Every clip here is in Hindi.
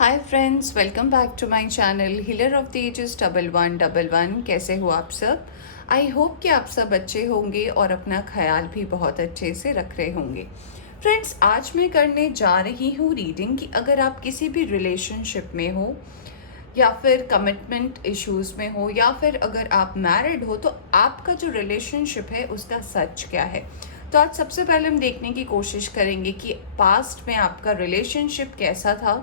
Hi friends, welcome back to my channel healer of the ages 1111। कैसे हो आप सब? आई होप कि आप सब अच्छे होंगे और अपना ख्याल भी बहुत अच्छे से रख रहे होंगे। फ्रेंड्स, आज मैं करने जा रही हूँ रीडिंग कि अगर आप किसी भी रिलेशनशिप में हो या फिर कमिटमेंट इश्यूज़ में हो या फिर अगर आप मैरिड हो तो आपका जो रिलेशनशिप है उसका सच क्या है। तो आज सबसे पहले हम देखने की कोशिश करेंगे कि पास्ट में आपका रिलेशनशिप कैसा था,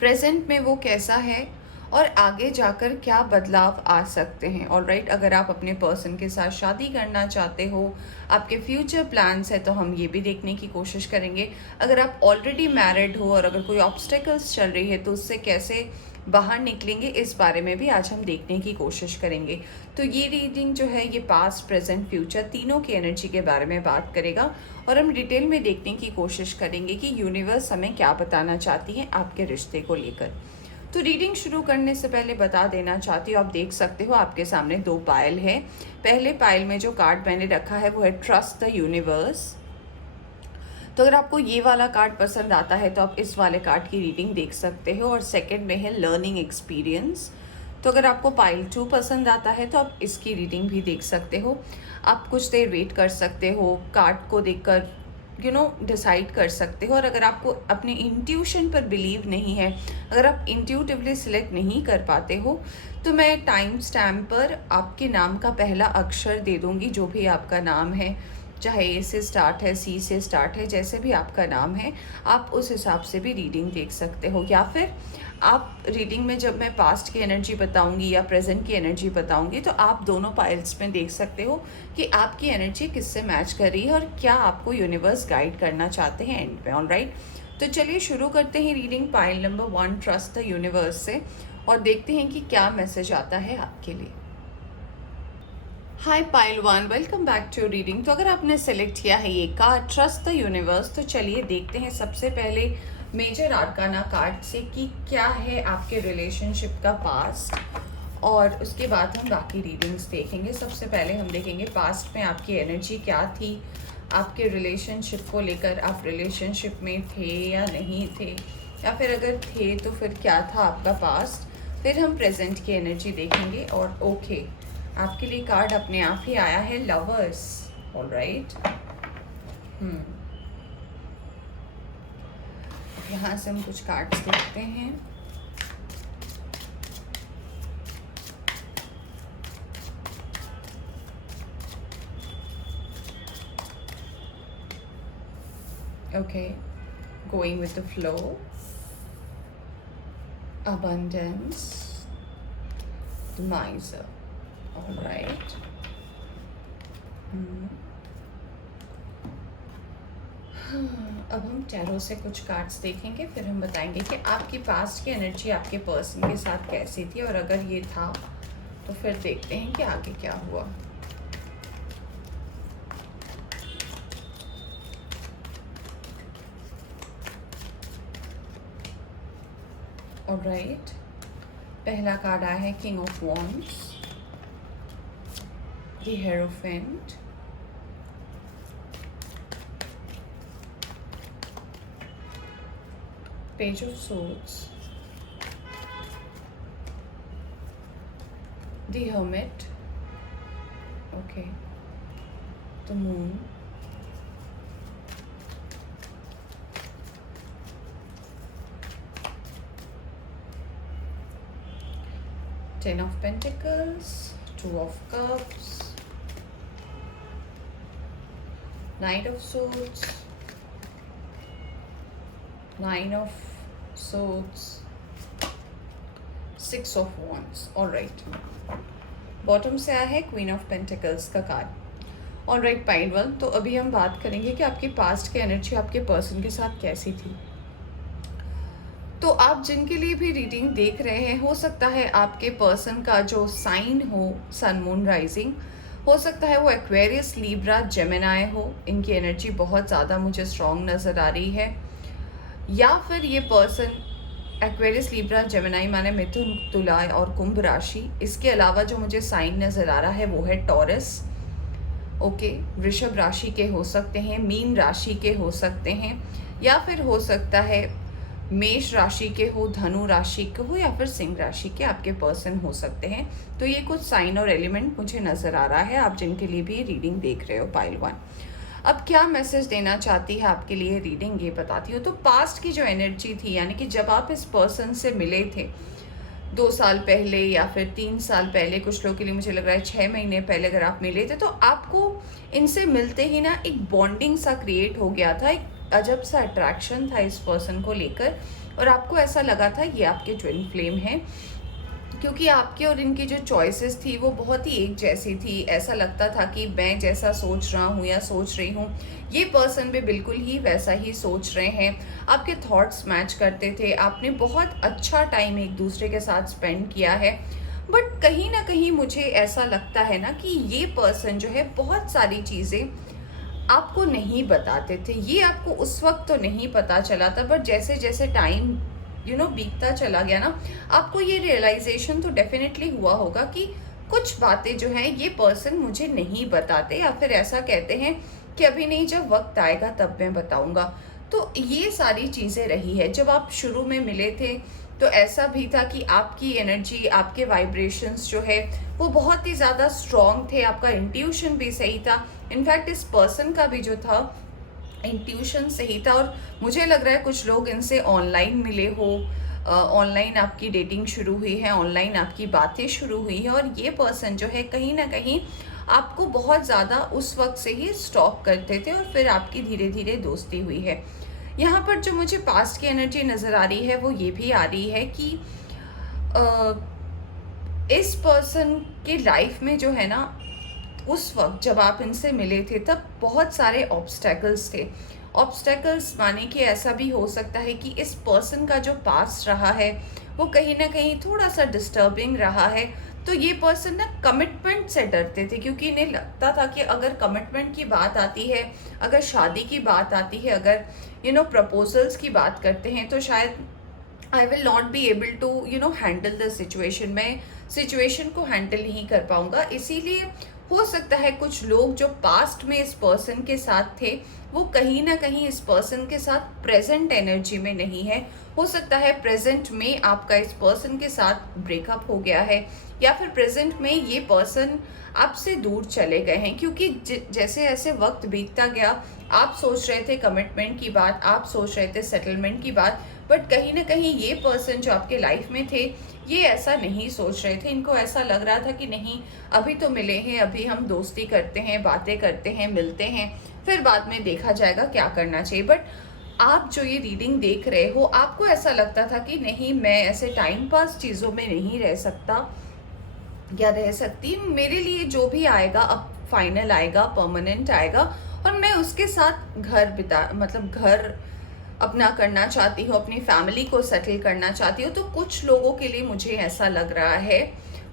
प्रेजेंट में वो कैसा है और आगे जाकर क्या बदलाव आ सकते हैं। ऑलराइट, अगर आप अपने पर्सन के साथ शादी करना चाहते हो, आपके फ्यूचर प्लान्स है, तो हम ये भी देखने की कोशिश करेंगे। अगर आप ऑलरेडी मैरिड हो और अगर कोई ऑब्स्टेकल्स चल रही है तो उससे कैसे बाहर निकलेंगे, इस बारे में भी आज हम देखने की कोशिश करेंगे। तो ये रीडिंग जो है ये पास्ट, प्रेजेंट, फ्यूचर तीनों की एनर्जी के बारे में बात करेगा और हम डिटेल में देखने की कोशिश करेंगे कि यूनिवर्स हमें क्या बताना चाहती है आपके रिश्ते को लेकर। तो रीडिंग शुरू करने से पहले बता देना चाहती हूँ, आप देख सकते हो आपके सामने दो पायल है। पहले पायल में जो कार्ड मैंने रखा है वो है ट्रस्ट द यूनिवर्स। तो अगर आपको ये वाला कार्ड पसंद आता है तो आप इस वाले कार्ड की रीडिंग देख सकते हो। और सेकंड में है लर्निंग एक्सपीरियंस। तो अगर आपको पाइल 2 पसंद आता है तो आप इसकी रीडिंग भी देख सकते हो। आप कुछ देर वेट कर सकते हो, कार्ड को देखकर डिसाइड कर सकते हो। और अगर आपको अपने इंट्यूशन पर बिलीव नहीं है, अगर आप इंट्यूटिवली सिलेक्ट नहीं कर पाते हो, तो मैं टाइम स्टैम्प पर आपके नाम का पहला अक्षर दे दूँगी। जो भी आपका नाम है, चाहे ए से स्टार्ट है, सी से स्टार्ट है, जैसे भी आपका नाम है, आप उस हिसाब से भी रीडिंग देख सकते हो। या फिर आप रीडिंग में जब मैं पास्ट की एनर्जी बताऊंगी या प्रेजेंट की एनर्जी बताऊंगी तो आप दोनों पाइल्स में देख सकते हो कि आपकी एनर्जी किससे मैच कर रही है और क्या आपको यूनिवर्स गाइड करना चाहते हैं एंड में। ऑलराइट, तो चलिए शुरू करते हैं reading pile number 1 trust the universe से और देखते हैं कि क्या मैसेज आता है आपके लिए। हाय पाइल 1, वेलकम बैक टू रीडिंग। तो अगर आपने सेलेक्ट किया है ये कार्ड ट्रस्ट द यूनिवर्स, तो चलिए देखते हैं सबसे पहले मेजर आर्काना कार्ड से कि क्या है आपके रिलेशनशिप का पास्ट और उसके बाद हम बाकी रीडिंग्स देखेंगे। सबसे पहले हम देखेंगे पास्ट में आपकी एनर्जी क्या थी, आपके रिलेशनशिप को लेकर। आप रिलेशनशिप में थे या नहीं थे, या फिर अगर थे तो फिर क्या था आपका पास्ट। फिर हम प्रेजेंट की एनर्जी देखेंगे। और ओके, आपके लिए कार्ड अपने आप ही आया है लवर्स। ऑलराइट, यहाँ से हम कुछ कार्ड्स देखते हैं। Okay, going with the flow, abundance, the miser. All right. अब हम टैरो से कुछ कार्ड्स देखेंगे, फिर हम बताएंगे कि आपकी पास्ट की एनर्जी आपके पर्सन के साथ कैसी थी और अगर ये था तो फिर देखते हैं कि आगे क्या हुआ। ऑलराइट, पहला कार्ड आया है king of wands, the hierophant, page of swords, the hermit, okay, the moon, Ten of Pentacles, Two of Cups, Knight of Swords, Nine of Swords, Six of Wands. Alright, bottom से आया है क्वीन ऑफ पेंटिकल्स का कार्ड। ऑलराइट पाइल 1, तो अभी हम बात करेंगे कि आपकी पास्ट की एनर्जी आपके पर्सन के साथ कैसी थी। तो आप जिनके लिए भी रीडिंग देख रहे हैं, हो सकता है आपके पर्सन का जो साइन हो सन मून राइजिंग, हो सकता है वो एक्वेरियस, लिब्रा, जेमिनाई हो। इनकी एनर्जी बहुत ज़्यादा मुझे स्ट्रॉन्ग नज़र आ रही है। या फिर ये पर्सन एक्वेरियस, लिब्रा, जेमिनाई माने मिथुन, तुला और कुंभ राशि। इसके अलावा जो मुझे साइन नज़र आ रहा है वो है टॉरस, ओके, वृषभ राशि के हो सकते हैं, मीन राशि के हो सकते हैं, या फिर हो सकता है मेष राशि के हो, धनु राशि के हो या फिर सिंह राशि के आपके पर्सन हो सकते हैं। तो ये कुछ साइन और एलिमेंट मुझे नज़र आ रहा है, आप जिनके लिए भी रीडिंग देख रहे हो पाइल 1। अब क्या मैसेज देना चाहती है आपके लिए रीडिंग, ये बताती हूँ। तो पास्ट की जो एनर्जी थी, यानी कि जब आप इस पर्सन से मिले थे 2 साल पहले या फिर 3 साल पहले, कुछ लोगों के लिए मुझे लग रहा है 6 महीने पहले अगर आप मिले थे, तो आपको इनसे मिलते ही ना एक बॉन्डिंग सा क्रिएट हो गया था, एक अजब सा अट्रैक्शन था इस पर्सन को लेकर, और आपको ऐसा लगा था ये आपके ट्विन फ्लेम हैं, क्योंकि आपके और इनकी जो चॉइसेस थी वो बहुत ही एक जैसी थी। ऐसा लगता था कि मैं जैसा सोच रहा हूँ या सोच रही हूँ, ये पर्सन भी बिल्कुल ही वैसा ही सोच रहे हैं। आपके थॉट्स मैच करते थे, आपने बहुत अच्छा टाइम एक दूसरे के साथ स्पेंड किया है। बट कहीं ना कहीं मुझे ऐसा लगता है ना कि ये पर्सन जो है बहुत सारी चीज़ें आपको नहीं बताते थे। ये आपको उस वक्त तो नहीं पता चला था, बट जैसे जैसे टाइम बीतता चला गया ना, आपको ये रियलाइजेशन तो डेफिनेटली हुआ होगा कि कुछ बातें जो हैं ये पर्सन मुझे नहीं बताते, या फिर ऐसा कहते हैं कि अभी नहीं, जब वक्त आएगा तब मैं बताऊंगा। तो ये सारी चीज़ें रही है। जब आप शुरू में मिले थे तो ऐसा भी था कि आपकी एनर्जी, आपके वाइब्रेशंस जो है वो बहुत ही ज़्यादा स्ट्रॉन्ग थे, आपका इंट्यूशन भी सही था। इनफैक्ट इस पर्सन का भी जो था इंट्यूशन सही था, और मुझे लग रहा है कुछ लोग इनसे ऑनलाइन मिले हो, ऑनलाइन आपकी डेटिंग शुरू हुई है, ऑनलाइन आपकी बातें शुरू हुई है, और ये पर्सन जो है कहीं ना कहीं आपको बहुत ज़्यादा उस वक्त से ही स्टॉक करते थे, और फिर आपकी धीरे धीरे दोस्ती हुई है। यहाँ पर जो मुझे पास्ट की एनर्जी नज़र आ रही है वो ये भी आ रही है कि इस पर्सन के लाइफ में जो है ना, उस वक्त जब आप इनसे मिले थे तब बहुत सारे ऑब्स्टेकल्स थे। ऑब्स्टेकल्स माने कि ऐसा भी हो सकता है कि इस पर्सन का जो पास्ट रहा है वो कहीं ना कहीं थोड़ा सा डिस्टर्बिंग रहा है। तो ये पर्सन ना कमिटमेंट से डरते थे, क्योंकि इन्हें लगता था कि अगर कमिटमेंट की बात आती है, अगर शादी की बात आती है, अगर प्रपोजल्स की बात करते हैं, तो शायद I will not be able to handle the situation. मैं सिचुएशन को हैंडल नहीं कर पाऊंगा। इसीलिए हो सकता है कुछ लोग जो पास्ट में इस पर्सन के साथ थे वो कहीं ना कहीं इस पर्सन के साथ प्रेजेंट एनर्जी में नहीं है। हो सकता है प्रेजेंट में आपका इस पर्सन के साथ ब्रेकअप हो गया है, या फिर प्रेजेंट में ये पर्सन आपसे दूर चले गए हैं, क्योंकि जैसे जैसे वक्त बीतता गया आप सोच रहे थे कमिटमेंट की बात, आप सोच रहे थे सेटलमेंट की बात, बट कहीं ना कहीं ये पर्सन जो आपके लाइफ में थे ये ऐसा नहीं सोच रहे थे। इनको ऐसा लग रहा था कि नहीं, अभी तो मिले हैं, अभी हम दोस्ती करते हैं, बातें करते हैं, मिलते हैं, फिर बाद में देखा जाएगा क्या करना चाहिए। बट आप जो ये रीडिंग देख रहे हो, आपको ऐसा लगता था कि नहीं, मैं ऐसे टाइम पास चीज़ों में नहीं रह सकता या रह सकती, मेरे लिए जो भी आएगा अब फाइनल आएगा, परमानेंट आएगा, और मैं उसके साथ घर अपना करना चाहती हूँ, अपनी फैमिली को सेटल करना चाहती हूँ। तो कुछ लोगों के लिए मुझे ऐसा लग रहा है,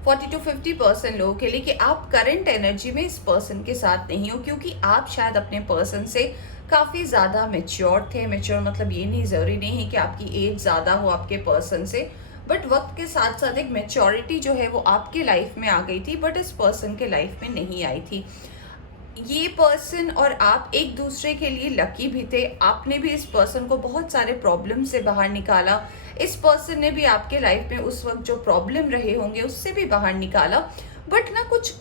40 to 50% लोगों के लिए, कि आप करंट एनर्जी में इस पर्सन के साथ नहीं हो, क्योंकि आप शायद अपने पर्सन से काफ़ी ज़्यादा मेच्योर थे। मेच्योर मतलब ये नहीं, ज़रूरी नहीं है कि आपकी एज ज़्यादा हो आपके पर्सन से, बट वक्त के साथ साथ एक मेच्योरिटी जो है वो आपके लाइफ में आ गई थी, बट इस पर्सन के लाइफ में नहीं आई थी। ये पर्सन और आप एक दूसरे के लिए लकी भी थे। आपने भी इस पर्सन को बहुत सारे प्रॉब्लम से बाहर निकाला, इस पर्सन ने भी आपके लाइफ में उस वक्त जो प्रॉब्लम रहे होंगे उससे भी बाहर निकाला। बट ना कुछ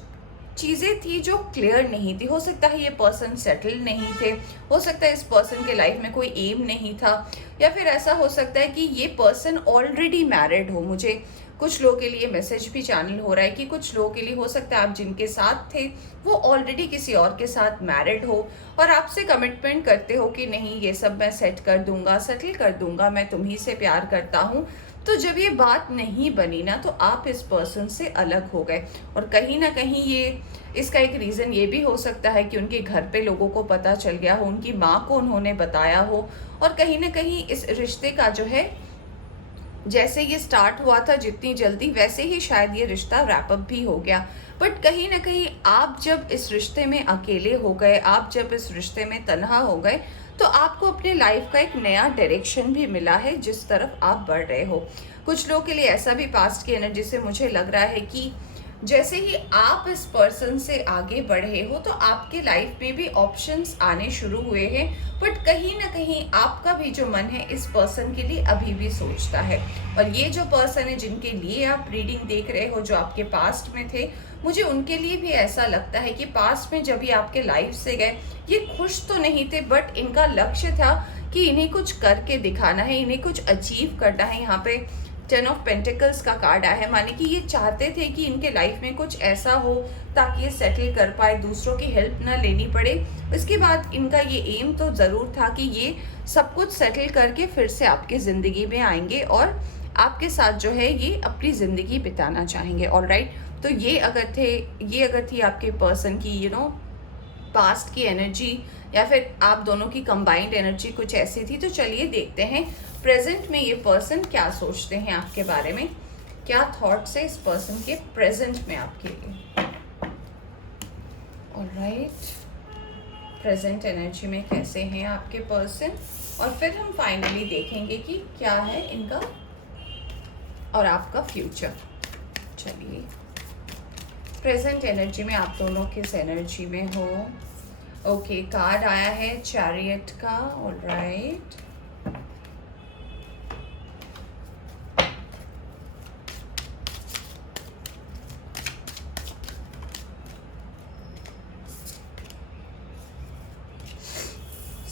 चीज़ें थी जो क्लियर नहीं थी। हो सकता है ये पर्सन सेटल नहीं थे, हो सकता है इस पर्सन के लाइफ में कोई एम नहीं था, या फिर ऐसा हो सकता है कि ये पर्सन ऑलरेडी मैरिड हो। मुझे कुछ लोगों के लिए मैसेज भी चैनल हो रहा है कि कुछ लोगों के लिए हो सकता है आप जिनके साथ थे वो ऑलरेडी किसी और के साथ मैरिड हो, और आपसे कमिटमेंट करते हो कि नहीं, ये सब मैं सेट कर दूंगा, सेटल कर दूंगा, मैं तुम्ही से प्यार करता हूँ। तो जब ये बात नहीं बनी ना, तो आप इस पर्सन से अलग हो गए। और कहीं ना कहीं इसका एक रीज़न ये भी हो सकता है कि उनके घर पे लोगों को पता चल गया हो, उनकी माँ को उन्होंने बताया हो, और कहीं ना कहीं इस रिश्ते का जो है, जैसे ये स्टार्ट हुआ था जितनी जल्दी, वैसे ही शायद ये रिश्ता रैपअप भी हो गया। बट कहीं ना कहीं आप जब इस रिश्ते में अकेले हो गए, आप जब इस रिश्ते में तन्हा हो गए, तो आपको अपने लाइफ का एक नया डायरेक्शन भी मिला है जिस तरफ आप बढ़ रहे हो। कुछ लोगों के लिए ऐसा भी पास्ट की एनर्जी से मुझे लग रहा है कि जैसे ही आप इस पर्सन से आगे बढ़े हो तो आपके लाइफ में भी ऑप्शंस आने शुरू हुए हैं, बट कहीं ना कहीं आपका भी जो मन है इस पर्सन के लिए अभी भी सोचता है। और ये जो पर्सन है जिनके लिए आप रीडिंग देख रहे हो, जो आपके पास्ट में थे, मुझे उनके लिए भी ऐसा लगता है कि पास्ट में जब ये आपके लाइफ से गए, ये खुश तो नहीं थे, बट इनका लक्ष्य था कि इन्हें कुछ करके दिखाना है, इन्हें कुछ अचीव करना है। यहाँ पे 10 ऑफ पेंटिकल्स का कार्ड आया है, माने कि ये चाहते थे कि इनके लाइफ में कुछ ऐसा हो ताकि ये सेटल कर पाए, दूसरों की हेल्प ना लेनी पड़े। उसके बाद इनका ये एम तो ज़रूर था कि ये सब कुछ सेटल करके फिर से आपकी ज़िंदगी में आएंगे और आपके साथ जो है ये अपनी ज़िंदगी बिताना चाहेंगे। ऑलराइट, तो ये अगर थी आपके पर्सन की पास्ट की एनर्जी, या फिर आप दोनों की कंबाइंड एनर्जी कुछ ऐसी थी। तो चलिए देखते हैं प्रेजेंट में ये पर्सन क्या सोचते हैं आपके बारे में, क्या थॉट्स है इस पर्सन के प्रेजेंट में आपके लिए। ऑलराइट, प्रेजेंट एनर्जी में कैसे हैं आपके पर्सन, और फिर हम फाइनली देखेंगे कि क्या है इनका और आपका फ्यूचर। चलिए, प्रेजेंट एनर्जी में आप दोनों किस एनर्जी में हो। ओके, कार्ड आया है चैरियट का। Alright,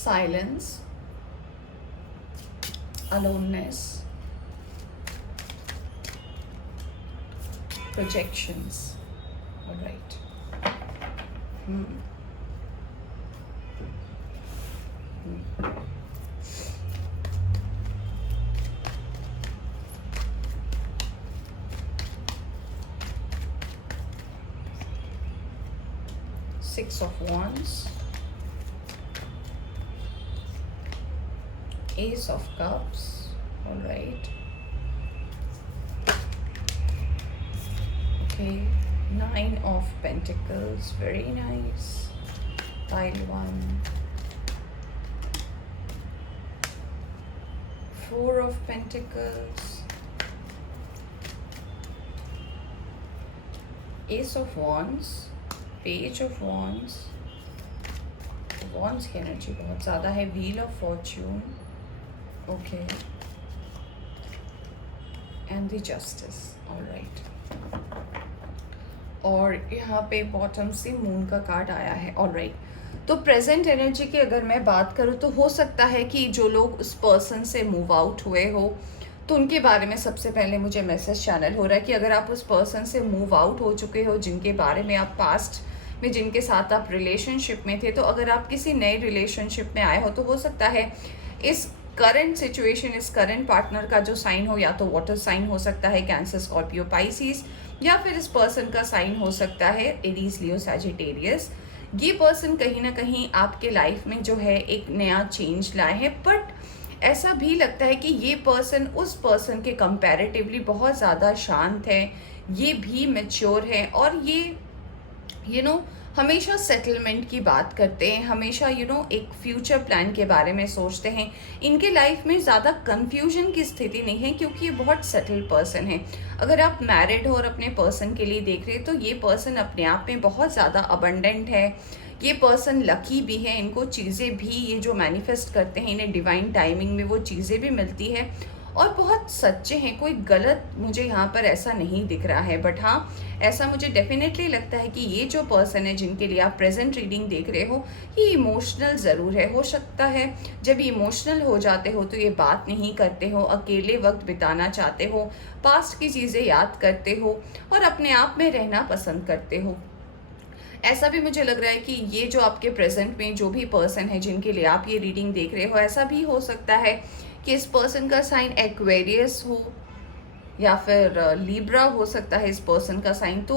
silence, aloneness, projections. All right. Six of Wands, Ace of Cups. All right. Okay, Nine of Pentacles, very nice. Pile 1. Four of Pentacles. Ace of Wands, Page of Wands. Wands की एनर्जी बहुत ज़्यादा है। Wheel of Fortune. Okay. And the Justice. All right. और यहाँ पे बॉटम से मून का कार्ड आया है। ऑलराइट, तो प्रेजेंट एनर्जी की अगर मैं बात करूँ तो हो सकता है कि जो लोग उस पर्सन से मूव आउट हुए हो तो उनके बारे में सबसे पहले मुझे मैसेज चैनल हो रहा है कि अगर आप उस पर्सन से मूव आउट हो चुके हो, जिनके बारे में आप पास्ट में जिनके साथ आप रिलेशनशिप में थे, तो अगर आप किसी नए रिलेशनशिप में आए हो तो हो सकता है इस करंट सिचुएशन, इस करंट पार्टनर का जो साइन हो, या तो वाटर साइन हो सकता है, कैंसर, स्कॉर्पियो, पाइसिस, या फिर इस पर्सन का साइन हो सकता है एरीज, लियो, सैजिटेरियस। ये पर्सन कहीं ना कहीं आपके लाइफ में जो है एक नया चेंज लाए हैं, बट ऐसा भी लगता है कि ये पर्सन उस पर्सन के कंपैरेटिवली बहुत ज़्यादा शांत है, ये भी मैच्योर है, और ये हमेशा सेटलमेंट की बात करते हैं, हमेशा एक फ्यूचर प्लान के बारे में सोचते हैं। इनके लाइफ में ज़्यादा कंफ्यूजन की स्थिति नहीं है क्योंकि ये बहुत सेटल पर्सन है। अगर आप मैरिड हो और अपने पर्सन के लिए देख रहे हैं तो ये पर्सन अपने आप में बहुत ज़्यादा अबंडेंट है, ये पर्सन लकी भी है, इनको चीज़ें भी ये जो मैनिफेस्ट करते हैं इन्हें डिवाइन टाइमिंग में वो चीज़ें भी मिलती है, और बहुत सच्चे हैं। कोई गलत मुझे यहाँ पर ऐसा नहीं दिख रहा है, बट हाँ ऐसा मुझे डेफिनेटली लगता है कि ये जो पर्सन है जिनके लिए आप प्रेजेंट रीडिंग देख रहे हो, ये इमोशनल ज़रूर है। हो सकता है जब ये इमोशनल हो जाते हो तो ये बात नहीं करते हो, अकेले वक्त बिताना चाहते हो, पास्ट की चीज़ें याद करते हो और अपने आप में रहना पसंद करते हो। ऐसा भी मुझे लग रहा है कि ये जो आपके प्रेजेंट में जो भी पर्सन है जिनके लिए आप ये रीडिंग देख रहे हो, ऐसा भी हो सकता है कि इस पर्सन का साइन एक्वेरियस हो या फिर लिब्रा हो सकता है इस पर्सन का साइन। तो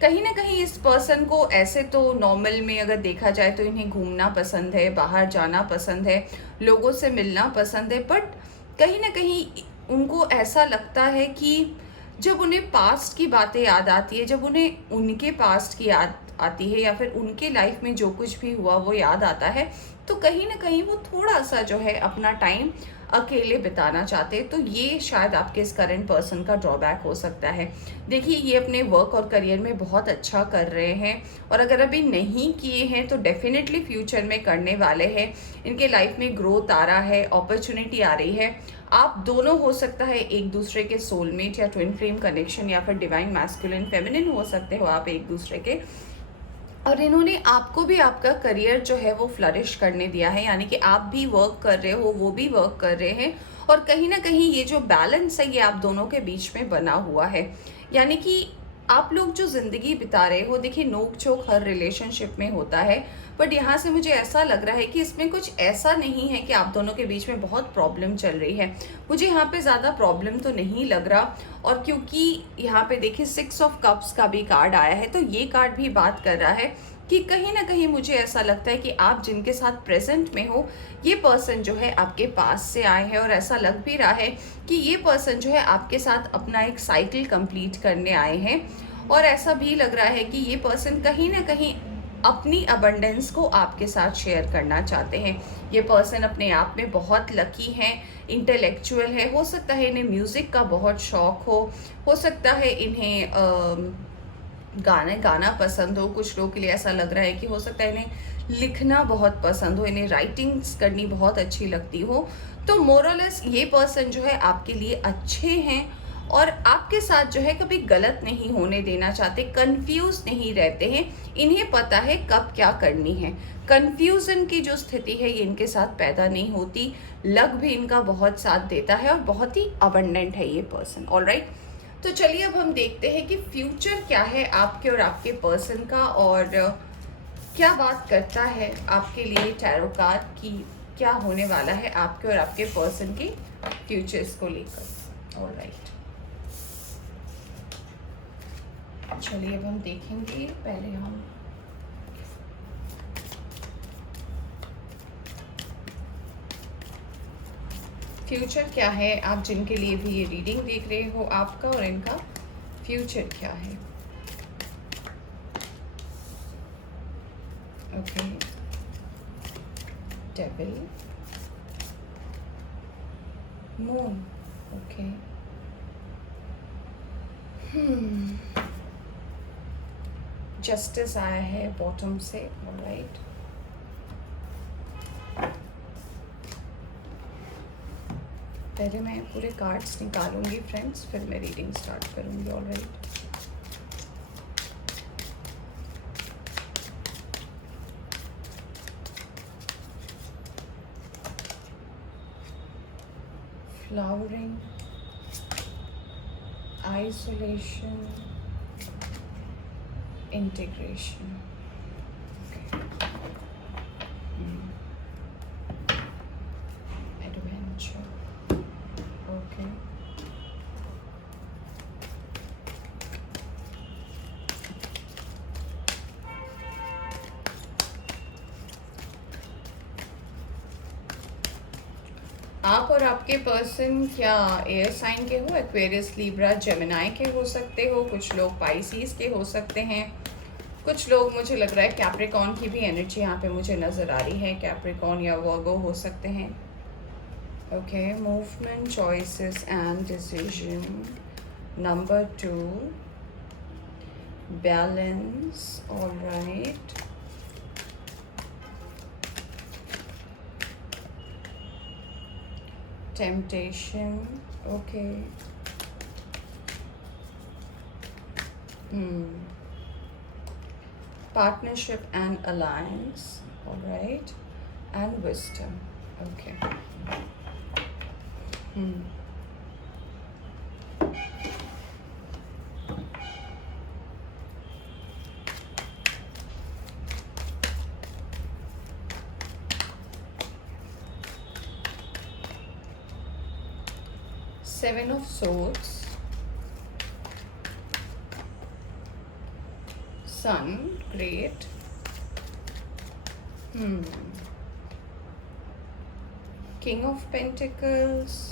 कहीं ना कहीं इस पर्सन को ऐसे तो नॉर्मल में अगर देखा जाए तो इन्हें घूमना पसंद है, बाहर जाना पसंद है, लोगों से मिलना पसंद है, बट कहीं ना कहीं उनको ऐसा लगता है कि जब उन्हें पास्ट की बातें याद आती है, जब उन्हें उनके पास्ट की याद आती है या फिर उनके लाइफ में जो कुछ भी हुआ वो याद आता है, तो कहीं ना कहीं वो थोड़ा सा जो है अपना टाइम अकेले बिताना चाहते हैं, तो ये शायद आपके इस करंट पर्सन का ड्रॉबैक हो सकता है। देखिए, ये अपने वर्क और करियर में बहुत अच्छा कर रहे हैं, और अगर अभी नहीं किए हैं तो डेफिनेटली फ्यूचर में करने वाले हैं। इनके लाइफ में ग्रोथ आ रहा है, अपॉर्चुनिटी आ रही है। आप दोनों हो सकता है एक दूसरे के सोलमेट या ट्विन फ्लेम कनेक्शन, या फिर डिवाइन मैस्कुलिन फेमिनिन हो सकते हो आप एक दूसरे के। और इन्होंने आपको भी आपका करियर जो है वो फ्लरिश करने दिया है, यानी कि आप भी वर्क कर रहे हो, वो भी वर्क कर रहे हैं, और कहीं ना कहीं ये जो बैलेंस है ये आप दोनों के बीच में बना हुआ है। यानी कि आप लोग जो ज़िंदगी बिता रहे हो, देखिए नोक झोंक हर रिलेशनशिप में होता है, बट यहाँ से मुझे ऐसा लग रहा है कि इसमें कुछ ऐसा नहीं है कि आप दोनों के बीच में बहुत प्रॉब्लम चल रही है। मुझे यहाँ पे ज़्यादा प्रॉब्लम तो नहीं लग रहा, और क्योंकि यहाँ पे देखिए 6 ऑफ कप्स का भी कार्ड आया है, तो ये कार्ड भी बात कर रहा है कि कहीं ना कहीं मुझे ऐसा लगता है कि आप जिनके साथ प्रेजेंट में हो, ये पर्सन जो है आपके पास से आए हैं, और ऐसा लग भी रहा है कि ये पर्सन जो है आपके साथ अपना एक साइकिल कंप्लीट करने आए हैं। और ऐसा भी लग रहा है कि ये पर्सन कहीं ना कहीं अपनी अबंडेंस को आपके साथ शेयर करना चाहते हैं। ये पर्सन अपने आप में बहुत लकी हैं, इंटेलेक्चुअल है, हो सकता है इन्हें म्यूज़िक का बहुत शौक हो सकता है इन्हें गाना पसंद हो। कुछ लोगों के लिए ऐसा लग रहा है कि हो सकता है इन्हें लिखना बहुत पसंद हो, इन्हें राइटिंग्स करनी बहुत अच्छी लगती हो। तो मोरलेस ये पर्सन जो है आपके लिए अच्छे हैं, और आपके साथ जो है कभी गलत नहीं होने देना चाहते, कंफ्यूज नहीं रहते हैं, इन्हें पता है कब क्या करनी है। कंफ्यूजन की जो स्थिति है ये इनके साथ पैदा नहीं होती, लक भी इनका बहुत साथ देता है, और बहुत ही अबंडेंट है ये पर्सन। ऑलराइट, तो चलिए अब हम देखते हैं कि फ्यूचर क्या है आपके और आपके पर्सन का, और क्या बात करता है आपके लिए टैरो कार्ड की, क्या होने वाला है आपके और आपके पर्सन की फ्यूचर्स को लेकर। ऑलराइट, चलिए अब हम देखेंगे। पहले हम फ्यूचर क्या है आप जिनके लिए भी ये रीडिंग देख रहे हो, आपका और इनका फ्यूचर क्या है। Okay, devil, moon, okay, justice आया है बॉटम से। ऑलराइट, पहले मैं पूरे कार्ड्स निकालूंगी फ्रेंड्स, फिर मैं रीडिंग स्टार्ट करूंगी। Alright, flowering, isolation, integration, adventure, okay, आप और आपके पर्सन क्या एयर साइन के हो, एक्वेरियस, लिब्रा, जेमिनाई के हो सकते हो, कुछ लोग पाइसीज के हो सकते हैं, कुछ लोग मुझे लग रहा है कैप्रिकॉन की भी एनर्जी यहाँ पे मुझे नज़र आ रही है, कैप्रिकॉन या वर्गो हो सकते हैं। Okay, movement, choices and decision, number 2, balance, alright, temptation, okay, partnership and alliance, all right, and wisdom, okay. Seven of Swords, Sun, great. King of Pentacles,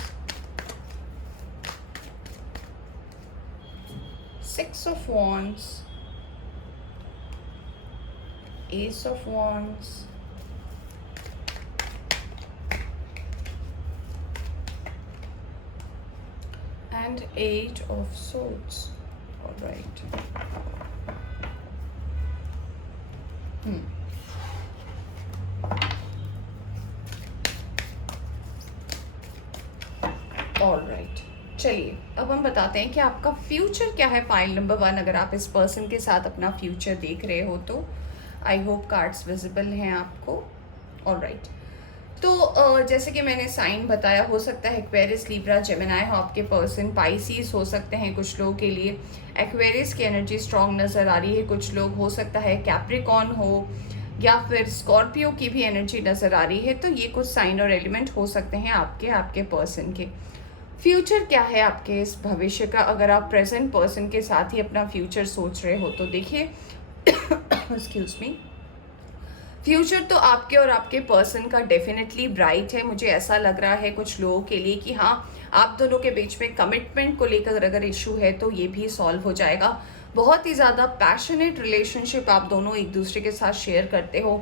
Six of Wands, Ace of Wands, and 8 of Swords. All right. All right, चलिए अब हम बताते हैं कि आपका फ्यूचर क्या है। फाइल नंबर 1, अगर आप इस पर्सन के साथ अपना फ्यूचर देख रहे हो तो आई होप कार्ड्स विजिबल हैं आपको। ऑल राइट, तो जैसे कि मैंने साइन बताया, हो सकता है एक्वेरियस, लिब्रा, जेमिनाई हो आपके पर्सन, पाइसिस हो सकते हैं कुछ लोगों के लिए। एक्वेरियस की एनर्जी स्ट्रॉन्ग नज़र आ रही है कुछ लोग, हो सकता है कैप्रिकॉन हो या फिर स्कॉर्पियो की भी एनर्जी नज़र आ रही है। तो ये कुछ साइन और एलिमेंट हो सकते हैं आपके पर्सन के। फ्यूचर क्या है आपके इस भविष्य का, अगर आप प्रेजेंट पर्सन के साथ ही अपना फ्यूचर सोच रहे हो तो देखिए एक्सक्यूज मी, फ्यूचर तो आपके और आपके पर्सन का डेफिनेटली ब्राइट है। मुझे ऐसा लग रहा है कुछ लोगों के लिए कि हाँ, आप दोनों के बीच में कमिटमेंट को लेकर अगर इशू है तो ये भी सॉल्व हो जाएगा। बहुत ही ज़्यादा पैशनेट रिलेशनशिप आप दोनों एक दूसरे के साथ शेयर करते हो।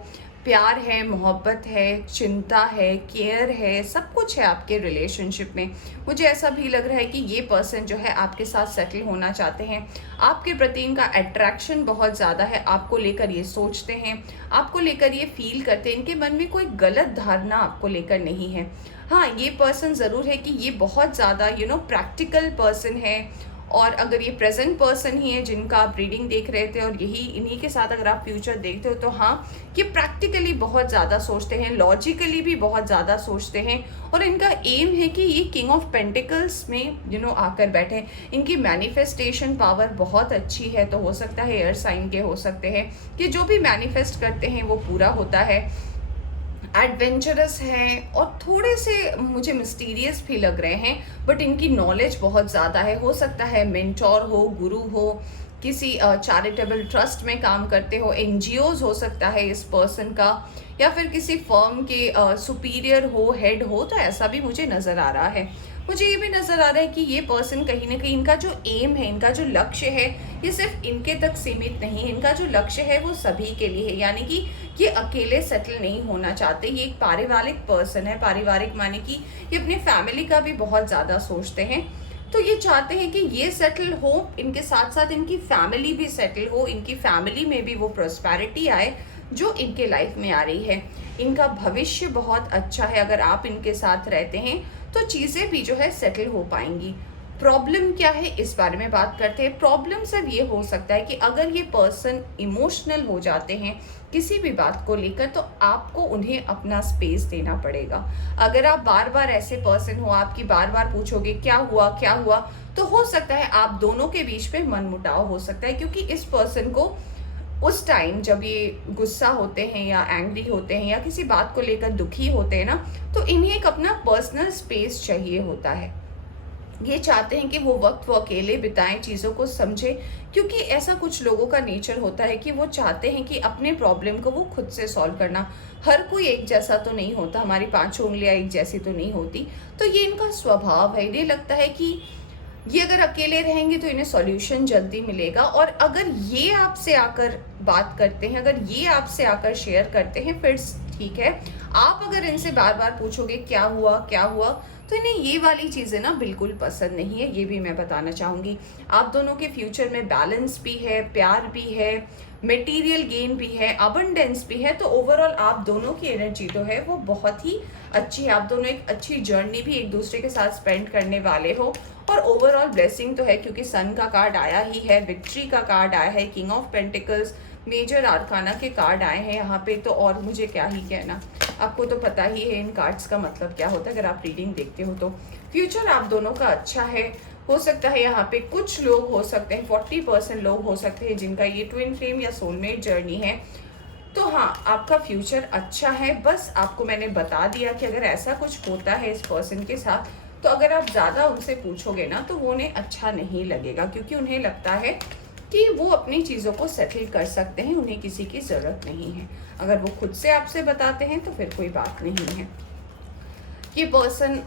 प्यार है, मोहब्बत है, चिंता है, केयर है, सब कुछ है आपके रिलेशनशिप में। मुझे ऐसा भी लग रहा है कि ये पर्सन जो है आपके साथ सेटल होना चाहते हैं। आपके प्रति इनका अट्रैक्शन बहुत ज़्यादा है, आपको लेकर ये सोचते हैं, आपको लेकर ये फील करते हैं। इनके मन में कोई गलत धारणा आपको लेकर नहीं है। हाँ, ये पर्सन ज़रूर है कि ये बहुत ज़्यादा प्रैक्टिकल पर्सन है। और अगर ये प्रेजेंट पर्सन ही है जिनका आप रीडिंग देख रहे थे और यही इन्हीं के साथ अगर आप फ्यूचर देखते हो तो हाँ, ये प्रैक्टिकली बहुत ज़्यादा सोचते हैं, लॉजिकली भी बहुत ज़्यादा सोचते हैं। और इनका एम है कि ये किंग ऑफ पेंटिकल्स में आकर बैठे। इनकी मैनिफेस्टेशन पावर बहुत अच्छी है। तो हो सकता है एयर साइन के हो सकते हैं कि जो भी मैनिफेस्ट करते हैं वो पूरा होता है। एडवेंचरस हैं और थोड़े से मुझे मिस्टीरियस भी लग रहे हैं, बट इनकी नॉलेज बहुत ज़्यादा है। हो सकता है मेंटोर हो, गुरु हो, किसी चैरिटेबल ट्रस्ट में काम करते हो, एनजीओज हो सकता है इस पर्सन का, या फिर किसी फर्म के सुपीरियर हो, हेड हो। तो ऐसा भी मुझे नज़र आ रहा है। मुझे ये भी नज़र आ रहा है कि ये पर्सन कहीं ना कहीं इनका जो एम है, इनका जो लक्ष्य है, ये सिर्फ इनके तक सीमित नहीं है। इनका जो लक्ष्य है वो सभी के लिए है, यानी कि ये अकेले सेटल नहीं होना चाहते। ये एक पारिवारिक पर्सन है। पारिवारिक माने कि ये अपनी फैमिली का भी बहुत ज़्यादा सोचते हैं। तो ये चाहते हैं कि ये सेटल हो, इनके साथ साथ इनकी फैमिली भी सेटल हो, इनकी फैमिली में भी वो प्रॉस्पेरिटी आए जो इनके लाइफ में आ रही है। इनका भविष्य बहुत अच्छा है। अगर आप इनके साथ रहते हैं तो चीज़ें भी जो है सेटल हो पाएंगी। प्रॉब्लम क्या है इस बारे में बात करते हैं। प्रॉब्लम सिर्फ ये हो सकता है कि अगर ये पर्सन इमोशनल हो जाते हैं किसी भी बात को लेकर तो आपको उन्हें अपना स्पेस देना पड़ेगा। अगर आप बार बार ऐसे पर्सन हो, आपकी बार बार पूछोगे क्या हुआ क्या हुआ, तो हो सकता है आप दोनों के बीच में मनमुटाव हो सकता है। क्योंकि इस पर्सन को उस टाइम जब ये गुस्सा होते हैं या एंग्री होते हैं या किसी बात को लेकर दुखी होते हैं ना, तो इन्हें एक अपना पर्सनल स्पेस चाहिए होता है। ये चाहते हैं कि वो वक्त वो अकेले बिताएं, चीज़ों को समझें। क्योंकि ऐसा कुछ लोगों का नेचर होता है कि वो चाहते हैं कि अपने प्रॉब्लम को वो खुद से सॉल्व करना। हर कोई एक जैसा तो नहीं होता, हमारी 5 उंगलियां एक जैसी तो नहीं होती। तो ये इनका स्वभाव है। इन्हें लगता है कि ये अगर अकेले रहेंगे तो इन्हें सॉल्यूशन जल्दी मिलेगा। और अगर ये आपसे आकर बात करते हैं, अगर ये आपसे आकर शेयर करते हैं, फिर ठीक है। आप अगर इनसे बार बार पूछोगे क्या हुआ क्या हुआ, तो इन्हें ये वाली चीज़ें ना बिल्कुल पसंद नहीं है। ये भी मैं बताना चाहूँगी। आप दोनों के फ्यूचर में बैलेंस भी है, प्यार भी है, मटेरियल गेन भी है, अबंडेंस भी है। तो ओवरऑल आप दोनों की एनर्जी जो है वो बहुत ही अच्छी है। आप दोनों एक अच्छी जर्नी भी एक दूसरे के साथ स्पेंड करने वाले हो। और ओवरऑल ब्लेसिंग तो है क्योंकि सन का कार्ड आया ही है, विक्ट्री का कार्ड आया है, king of pentacles, major arcana के कार्ड आए हैं यहाँ पे। तो और मुझे क्या ही कहना, आपको तो पता ही है इन कार्ड्स का मतलब क्या होता है अगर आप रीडिंग देखते हो तो। फ्यूचर आप दोनों का अच्छा है। हो सकता है यहाँ पे कुछ लोग हो सकते हैं, 40% लोग हो सकते हैं जिनका ये ट्विन फ्लेम या सोलमेट जर्नी है। तो हाँ, आपका फ्यूचर अच्छा है। बस आपको मैंने बता दिया कि अगर ऐसा कुछ होता है इस पर्सन के साथ, तो अगर आप ज़्यादा उनसे पूछोगे ना तो वो उन्हें अच्छा नहीं लगेगा। क्योंकि उन्हें लगता है कि वो अपनी चीज़ों को सेटल कर सकते हैं, उन्हें किसी की ज़रूरत नहीं है। अगर वो खुद से आपसे बताते हैं तो फिर कोई बात नहीं है। ये पर्सन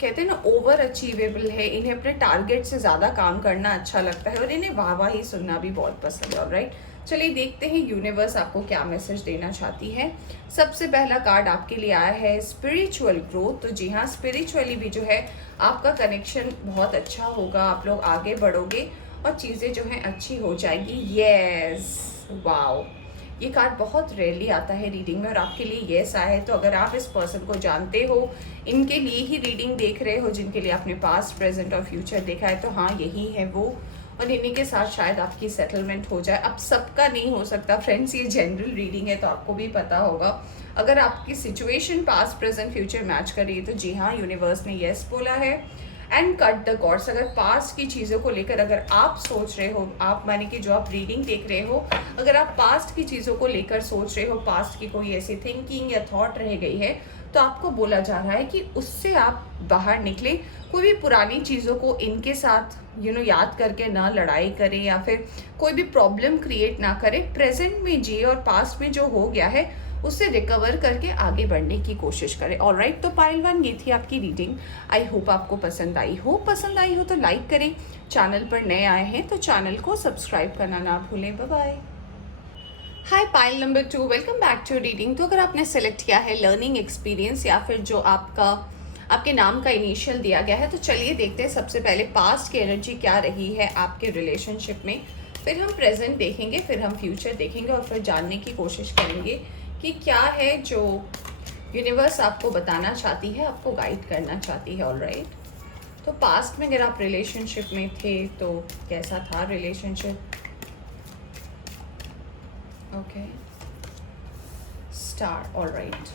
कहते हैं ना, ओवर अचीवेबल है। इन्हें अपने टारगेट से ज़्यादा काम करना अच्छा लगता है और इन्हें वाहवाही सुनना भी बहुत पसंद है। ऑलराइट, चलिए देखते हैं यूनिवर्स आपको क्या मैसेज देना चाहती है। सबसे पहला कार्ड आपके लिए आया है स्पिरिचुअल ग्रोथ। तो जी हाँ, स्पिरिचुअली भी जो है आपका कनेक्शन बहुत अच्छा होगा, आप लोग आगे बढ़ोगे और चीज़ें जो हैं अच्छी हो जाएगी। यस, वाओ, ये कार्ड बहुत रेयरली आता है रीडिंग में और आपके लिए येस आया है। तो अगर आप इस पर्सन को जानते हो, इनके लिए ही रीडिंग देख रहे हो, जिनके लिए आपने पास्ट, प्रेजेंट और फ्यूचर देखा है, तो हाँ यही है वो, और इन्हीं के साथ शायद आपकी सेटलमेंट हो जाए। अब सबका नहीं हो सकता फ्रेंड्स, ये जनरल रीडिंग है तो आपको भी पता होगा। अगर आपकी situation past, present, future match कर रही है तो जी हाँ, यूनिवर्स ने येस बोला है। And cut the cords. अगर पास्ट की चीज़ों को लेकर अगर आप सोच रहे हो, आप माने कि जो आप रीडिंग देख रहे हो, अगर आप पास्ट की चीज़ों को लेकर सोच रहे हो, पास्ट की कोई ऐसी थिंकिंग या थॉट रह गई है, तो आपको बोला जा रहा है कि उससे आप बाहर निकले। कोई भी पुरानी चीज़ों को इनके साथ याद करके ना लड़ाई करें या फिर कोई भी प्रॉब्लम क्रिएट ना करें। प्रेजेंट में जिए और पास्ट में जो हो गया है उससे रिकवर करके आगे बढ़ने की कोशिश करें। ऑलराइट, तो पाइल 1 ये थी आपकी रीडिंग। आई होप आपको पसंद आई हो तो लाइक करें। चैनल पर नए आए हैं तो चैनल को सब्सक्राइब करना ना भूलें। Bye bye. Hi pile number 2, welcome back to reading. तो अगर आपने सेलेक्ट किया है लर्निंग एक्सपीरियंस या फिर जो आपके नाम का इनिशियल दिया गया है, तो चलिए देखते हैं सबसे पहले पास्ट की एनर्जी क्या रही है आपके रिलेशनशिप में, फिर हम प्रेजेंट देखेंगे, फिर हम फ्यूचर देखेंगे और फिर जानने की कोशिश करेंगे कि क्या है जो यूनिवर्स आपको बताना चाहती है, आपको गाइड करना चाहती है। ऑलराइट, तो पास्ट में अगर आप रिलेशनशिप में थे तो कैसा था relationship? Okay, star. Alright,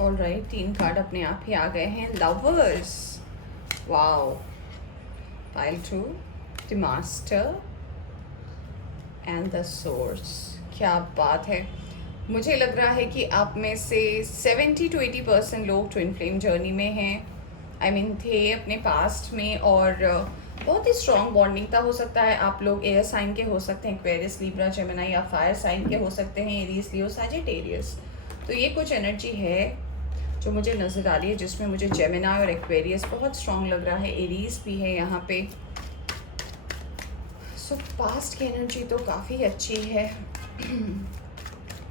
alright, 3 card अपने आप ही आ गए हैं। Lovers, wow. Pile 2, the master and the source. क्या बात है। मुझे लग रहा है कि आप में से 70 to 80% लोग ट्विन फ्लेम जर्नी में हैं। थे अपने पास्ट में, और बहुत ही स्ट्रॉन्ग बॉन्डिंग था। हो सकता है आप लोग एयर साइन के हो सकते हैं, एक्वेरियस, लिब्रा, जेमिनी, या फायर साइन के हो सकते हैं, एरीज, लियो, सजिटेरियस। तो ये कुछ एनर्जी है जो मुझे नज़र आ रही है, जिसमें मुझे जेमिनी और एक्वेरियस बहुत स्ट्रॉन्ग लग रहा है, एरीज भी है यहाँ पे। सो पास्ट की एनर्जी तो काफ़ी अच्छी है।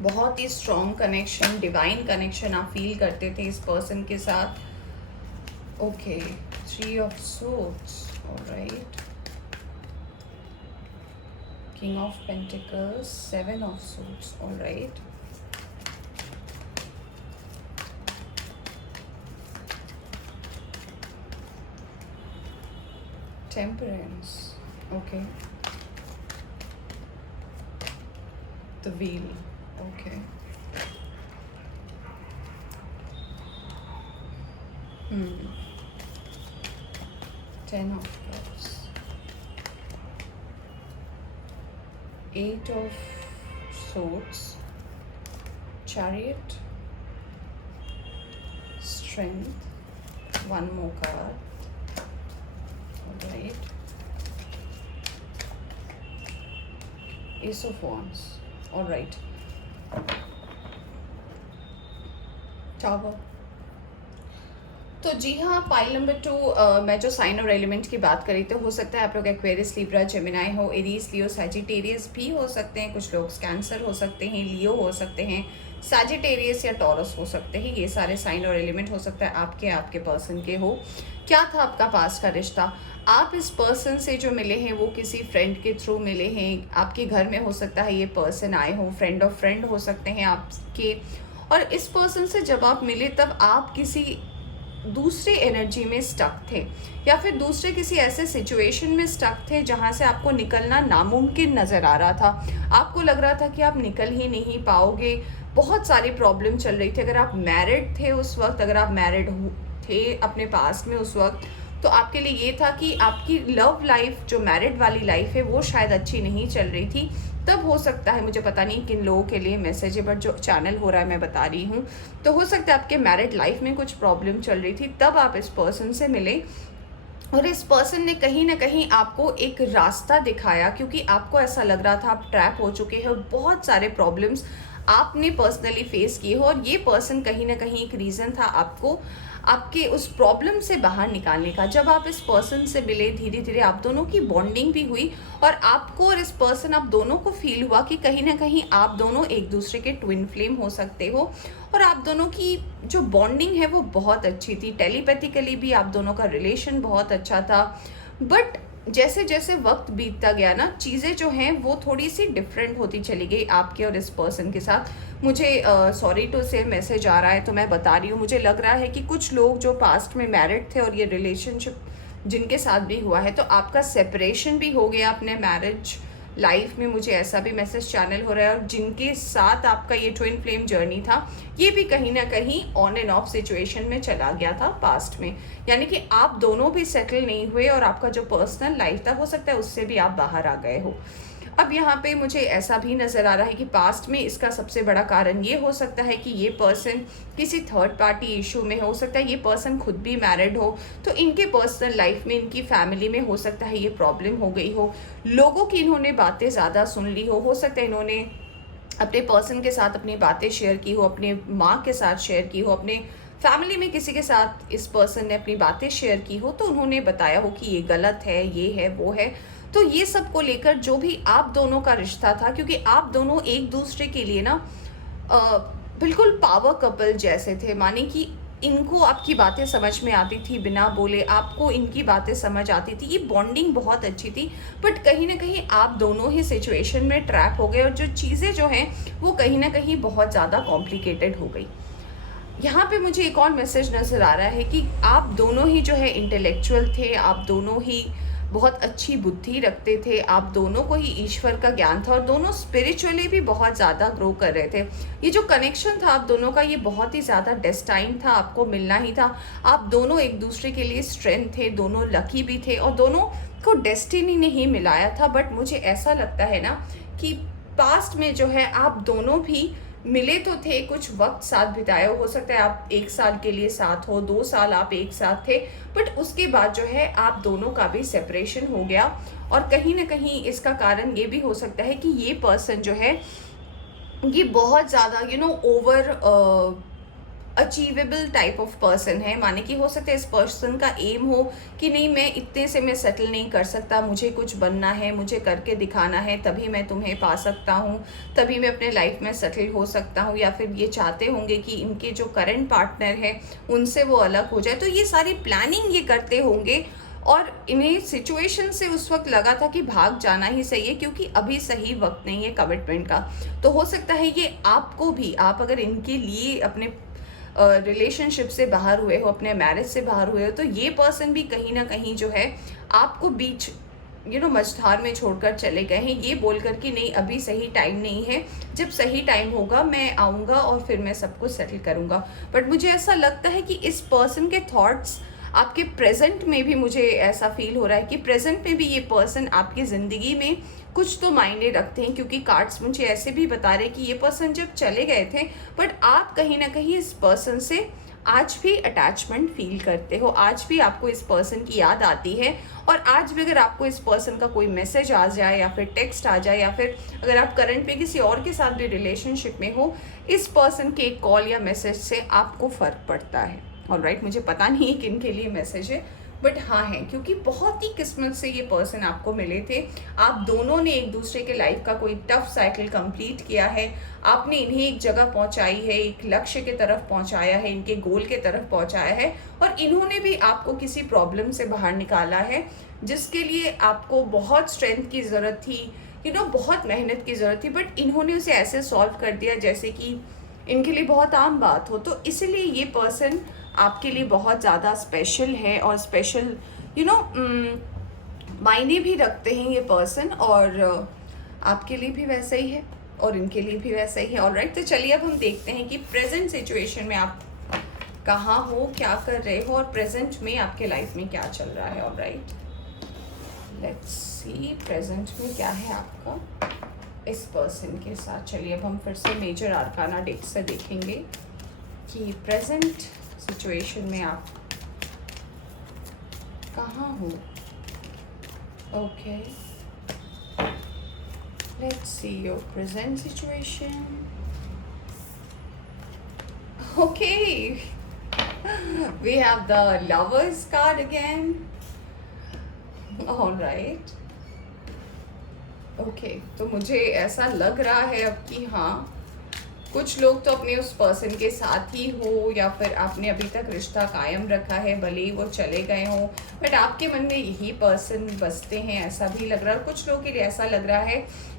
बहुत ही स्ट्रॉन्ग कनेक्शन, डिवाइन कनेक्शन आप फील करते थे इस पर्सन के साथ। Okay, 3 of Swords, alright, King of Pentacles, 7 of Swords, alright, Temperance, okay, the Wheel, okay, 10 of Cups, 8 of Swords, Chariot, Strength, 1 more card, alright, Ace of Wands, alright, Tower। तो जी हाँ, पाइल नंबर 2, मैं जो साइन और एलिमेंट की बात करी, तो हो सकता है आप लोग एक्वेरियस, लिब्रा, जेमिनी हो, एरीज, लियो, सैजिटेरियस भी हो सकते हैं, कुछ लोग कैंसर हो सकते हैं, लियो हो सकते हैं, सैजिटेरियस या टॉरस हो सकते हैं। ये सारे साइन और एलिमेंट हो सकता है आपके पर्सन के हो। क्या था आपका पास्ट का रिश्ता? आप इस पर्सन से जो मिले हैं वो किसी फ्रेंड के थ्रू मिले हैं, आपके घर में हो सकता है ये पर्सन आए हो, फ्रेंड ऑफ फ्रेंड हो सकते हैं आपके, और इस पर्सन से जब आप मिले तब आप किसी दूसरे एनर्जी में स्टक थे या फिर दूसरे किसी ऐसे सिचुएशन में स्टक थे जहाँ से आपको निकलना नामुमकिन नज़र आ रहा था। आपको लग रहा था कि आप निकल ही नहीं पाओगे, बहुत सारी प्रॉब्लम चल रही थी। अगर आप मैरिड थे उस वक्त, अगर आप मैरिड थे अपने पास में उस वक्त, तो आपके लिए ये था कि आपकी लव लाइफ, जो मैरिड वाली लाइफ है, वो शायद अच्छी नहीं चल रही थी। तब हो सकता है, मुझे पता नहीं किन लोगों के लिए मैसेज है, बट जो चैनल हो रहा है मैं बता रही हूँ, तो हो सकता है आपके मैरिड लाइफ में कुछ प्रॉब्लम चल रही थी, तब आप इस पर्सन से मिले और इस पर्सन ने कहीं ना कहीं आपको एक रास्ता दिखाया, क्योंकि आपको ऐसा लग रहा था आप ट्रैप हो चुके हैं और बहुत सारे प्रॉब्लम्स आपने पर्सनली फेस की हो, और ये पर्सन कहीं ना कहीं एक रीज़न था आपको आपके उस प्रॉब्लम से बाहर निकालने का। जब आप इस पर्सन से मिले, धीरे धीरे आप दोनों की बॉन्डिंग भी हुई, और आपको और इस पर्सन, आप दोनों को फील हुआ कि कहीं ना कहीं आप दोनों एक दूसरे के ट्विन फ्लेम हो सकते हो, और आप दोनों की जो बॉन्डिंग है वो बहुत अच्छी थी। टेलीपैथिकली भी आप दोनों का रिलेशन बहुत अच्छा था। बट जैसे जैसे वक्त बीतता गया ना, चीज़ें जो हैं वो थोड़ी सी डिफरेंट होती चली गई आपके और इस पर्सन के साथ। मुझे सॉरी टू से मैसेज आ रहा है, तो मैं बता रही हूँ। मुझे लग रहा है कि कुछ लोग जो पास्ट में मैरिड थे और ये रिलेशनशिप जिनके साथ भी हुआ है, तो आपका सेपरेशन भी हो गया अपने मैरिज लाइफ में। मुझे ऐसा भी मैसेज चैनल हो रहा है। और जिनके साथ आपका ये ट्विन फ्लेम जर्नी था, ये भी कहीं ना कहीं ऑन एंड ऑफ सिचुएशन में चला गया था पास्ट में। यानी कि आप दोनों भी सेटल नहीं हुए, और आपका जो पर्सनल लाइफ था, हो सकता है उससे भी आप बाहर आ गए हो। अब यहाँ पे मुझे ऐसा भी नज़र आ रहा है कि पास्ट में इसका सबसे बड़ा कारण ये हो सकता है कि ये पर्सन किसी थर्ड पार्टी इशू में हो सकता है। ये पर्सन खुद भी मैरिड हो, तो इनके पर्सनल लाइफ में, इनकी फैमिली में हो सकता है ये प्रॉब्लम हो गई हो। लोगों की इन्होंने बातें ज़्यादा सुन ली हो सकता है इन्होंने अपने पर्सन के साथ अपनी बातें शेयर की हो, अपने माँ के साथ शेयर की हो, अपने फैमिली में किसी के साथ इस पर्सन ने अपनी बातें शेयर की हो, तो उन्होंने बताया हो कि ये गलत है, ये है, वो है। तो ये सब को लेकर जो भी आप दोनों का रिश्ता था, क्योंकि आप दोनों एक दूसरे के लिए ना अ, बिल्कुल पावर कपल जैसे थे। माने कि इनको आपकी बातें समझ में आती थी बिना बोले, आपको इनकी बातें समझ आती थी, ये बॉन्डिंग बहुत अच्छी थी। बट कहीं ना कहीं आप दोनों ही सिचुएशन में ट्रैप हो गए, और जो चीज़ें जो हैं वो कहीं ना कहीं बहुत ज़्यादा कॉम्प्लिकेटेड हो गई। यहाँ पे मुझे एक और मैसेज नज़र आ रहा है कि आप दोनों ही जो है इंटेलेक्चुअल थे, आप दोनों ही बहुत अच्छी बुद्धि रखते थे, आप दोनों को ही ईश्वर का ज्ञान था, और दोनों स्पिरिचुअली भी बहुत ज़्यादा ग्रो कर रहे थे। ये जो कनेक्शन था आप दोनों का, ये बहुत ही ज़्यादा डेस्टाइन था, आपको मिलना ही था। आप दोनों एक दूसरे के लिए स्ट्रेंथ थे, दोनों लकी भी थे, और दोनों को डेस्टिनी ने ही मिलाया था। बट मुझे ऐसा लगता है ना कि पास्ट में जो है आप दोनों भी मिले तो थे, कुछ वक्त साथ बिताया, हो सकता है आप 1 साल के लिए साथ हो, 2 साल आप एक साथ थे, बट उसके बाद जो है आप दोनों का भी सेपरेशन हो गया। और कहीं ना कहीं इसका कारण ये भी हो सकता है कि ये पर्सन जो है ये बहुत ज़्यादा over achievable type of person है। माने कि हो सकता है इस पर्सन का एम हो कि नहीं, मैं इतने से मैं सेटल नहीं कर सकता, मुझे कुछ बनना है, मुझे करके दिखाना है, तभी मैं तुम्हें पा सकता हूँ, तभी मैं अपने लाइफ में सेटल हो सकता हूँ। या फिर ये चाहते होंगे कि इनके जो करंट पार्टनर है उनसे वो अलग हो जाए, तो ये सारी प्लानिंग ये करते होंगे। और इन्हें सिचुएशन से उस वक्त लगा था कि भाग जाना ही सही है, क्योंकि अभी सही वक्त नहीं है कमिटमेंट का। तो हो सकता है ये आपको भी, आप अगर इनके लिए अपने रिलेशनशिप से बाहर हुए हो, अपने मैरिज से बाहर हुए हो, तो ये पर्सन भी कहीं ना कहीं जो है आपको बीच मझधार में छोड़कर चले गए हैं, ये बोलकर कि नहीं अभी सही टाइम नहीं है, जब सही टाइम होगा मैं आऊँगा और फिर मैं सब कुछ सेटल करूँगा। बट मुझे ऐसा लगता है कि इस पर्सन के थॉट्स आपके प्रेजेंट में भी, मुझे ऐसा फील हो रहा है कि प्रेजेंट में भी ये पर्सन आपकी ज़िंदगी में कुछ तो मायने रखते हैं, क्योंकि कार्ड्स मुझे ऐसे भी बता रहे कि ये पर्सन जब चले गए थे, बट आप कहीं ना कहीं इस पर्सन से आज भी अटैचमेंट फील करते हो, आज भी आपको इस पर्सन की याद आती है। और आज भी अगर आपको इस पर्सन का कोई मैसेज आ जाए, या फिर टेक्स्ट आ जाए, या फिर अगर आप करंट में किसी और के साथ भी रिलेशनशिप में हो, इस पर्सन के कॉल या मैसेज से आपको फ़र्क पड़ता है। ऑलराइट, मुझे पता नहीं है किन के लिए मैसेज है, बट हाँ है, क्योंकि बहुत ही किस्मत से ये पर्सन आपको मिले थे। आप दोनों ने एक दूसरे के लाइफ का कोई टफ साइकिल कंप्लीट किया है, आपने इन्हें एक जगह पहुंचाई है, एक लक्ष्य की तरफ पहुंचाया है, इनके गोल के तरफ पहुंचाया है, और इन्होंने भी आपको किसी प्रॉब्लम से बाहर निकाला है, जिसके लिए आपको बहुत स्ट्रेंथ की ज़रूरत थी, बहुत मेहनत की ज़रूरत थी, बट इन्होंने उसे ऐसे सॉल्व कर दिया जैसे कि इनके लिए बहुत आम बात हो। तो इसीलिए ये पर्सन आपके लिए बहुत ज़्यादा स्पेशल है, और स्पेशल मायने भी रखते हैं ये पर्सन, और आपके लिए भी वैसा ही है और इनके लिए भी वैसा ही है। ऑलराइट, तो चलिए अब हम देखते हैं कि प्रेजेंट सिचुएशन में आप कहाँ हो, क्या कर रहे हो, और प्रेजेंट में आपके लाइफ में क्या चल रहा है। ऑलराइट, लेट्स सी प्रेजेंट में क्या है आपका इस पर्सन के साथ। चलिए अब हम फिर से मेजर आर्काना डेक से देखेंगे कि प्रेजेंट सिचुएशन में आप कहाँ हो। Okay, let's see your present situation. Okay, we have the lovers card again. All right. Okay, तो मुझे ऐसा लग रहा है अब कि हाँ, कुछ लोग तो अपने उस पर्सन के साथ ही हो या फिर आपने अभी तक रिश्ता कायम रखा है, भले ही वो चले गए हों, बट आपके मन में यही पर्सन बसते हैं, ऐसा भी लग रहा है। कुछ लोगों के लिए ऐसा लग रहा है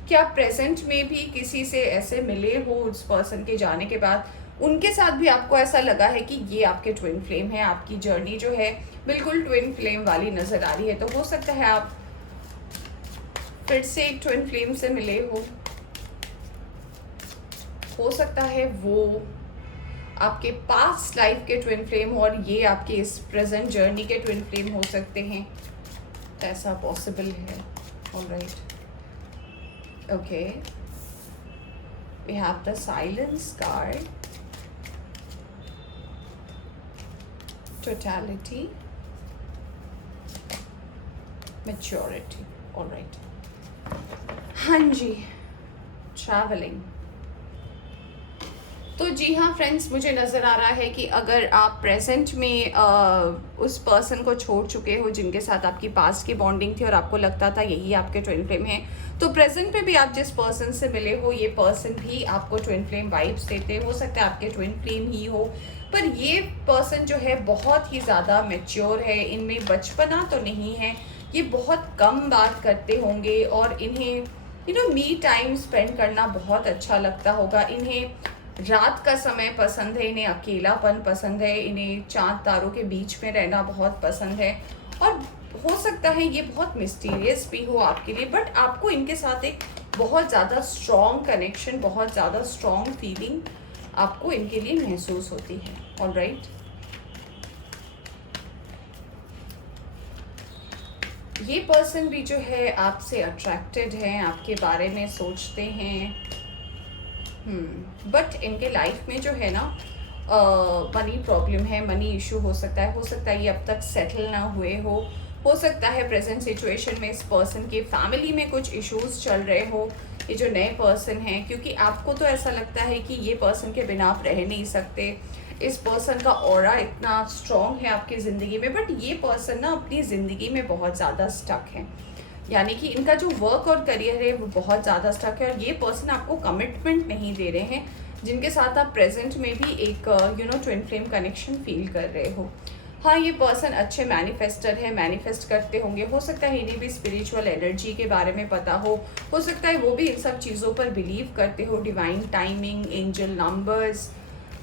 कि आप प्रेजेंट में भी किसी से ऐसे मिले हो उस पर्सन के जाने के बाद, उनके साथ भी आपको ऐसा लगा है कि ये आपके ट्विन फ्लेम है, आपकी जर्नी जो है बिल्कुल ट्विन फ्लेम वाली नज़र आ रही है। तो हो सकता है आप फिर से एक ट्विन फ्लेम से मिले हो सकता है वो आपके पास्ट लाइफ के ट्विन फ्लेम हो और ये आपके इस प्रेजेंट जर्नी के ट्विन फ्लेम हो सकते हैं, ऐसा पॉसिबल है। Alright, okay, we have the silence card, totality, maturity. Alright, हाँ जी, ट्रैवलिंग। तो जी हाँ फ्रेंड्स, मुझे नज़र आ रहा है कि अगर आप प्रेजेंट में उस पर्सन को छोड़ चुके हो जिनके साथ आपकी पास्ट की बॉन्डिंग थी और आपको लगता था यही आपके ट्विन फ्लेम है, तो प्रेजेंट पे भी आप जिस पर्सन से मिले हो ये पर्सन भी आपको ट्विन फ्लेम वाइब्स देते हो सकता है आपके ट्विन फ्लेम ही हो, पर ये पर्सन जो है बहुत ही ज़्यादा मैच्योर है, इनमें बचपना तो नहीं है, ये बहुत कम बात करते होंगे और इन्हें मी टाइम स्पेंड करना बहुत अच्छा लगता होगा। इन्हें रात का समय पसंद है, इन्हें अकेलापन पसंद है, इन्हें चांद तारों के बीच में रहना बहुत पसंद है और हो सकता है ये बहुत मिस्टीरियस भी हो आपके लिए, बट आपको इनके साथ एक बहुत ज़्यादा स्ट्रॉन्ग कनेक्शन, बहुत ज़्यादा स्ट्रॉन्ग फीलिंग आपको इनके लिए महसूस होती है। ऑलराइट, ये पर्सन भी जो है आपसे अट्रैक्टेड है, आपके बारे में सोचते हैं, बट इनके लाइफ में जो है ना मनी प्रॉब्लम है, मनी इशू हो सकता है ये अब तक सेटल ना हुए हो सकता है प्रेजेंट सिचुएशन में इस पर्सन के फैमिली में कुछ इश्यूज चल रहे हो, ये जो नए पर्सन हैं, क्योंकि आपको तो ऐसा लगता है कि ये पर्सन के बिना आप रह नहीं सकते, इस पर्सन का ऑरा इतना स्ट्रॉन्ग है आपकी ज़िंदगी में, बट ये पर्सन ना अपनी ज़िंदगी में बहुत ज़्यादा स्टक है, यानी कि इनका जो वर्क और करियर है वो बहुत ज़्यादा स्टक है और ये पर्सन आपको कमिटमेंट नहीं दे रहे हैं, जिनके साथ आप प्रेजेंट में भी एक ट्विन फ्लेम कनेक्शन फील कर रहे हो। हाँ, ये पर्सन अच्छे मैनिफेस्टर है, मैनिफेस्ट करते होंगे, हो सकता है इन्हें भी स्पिरिचुअल एनर्जी के बारे में पता हो सकता है वो भी इन सब चीज़ों पर बिलीव करते हो, डिवाइन टाइमिंग, एंजल नंबर्स,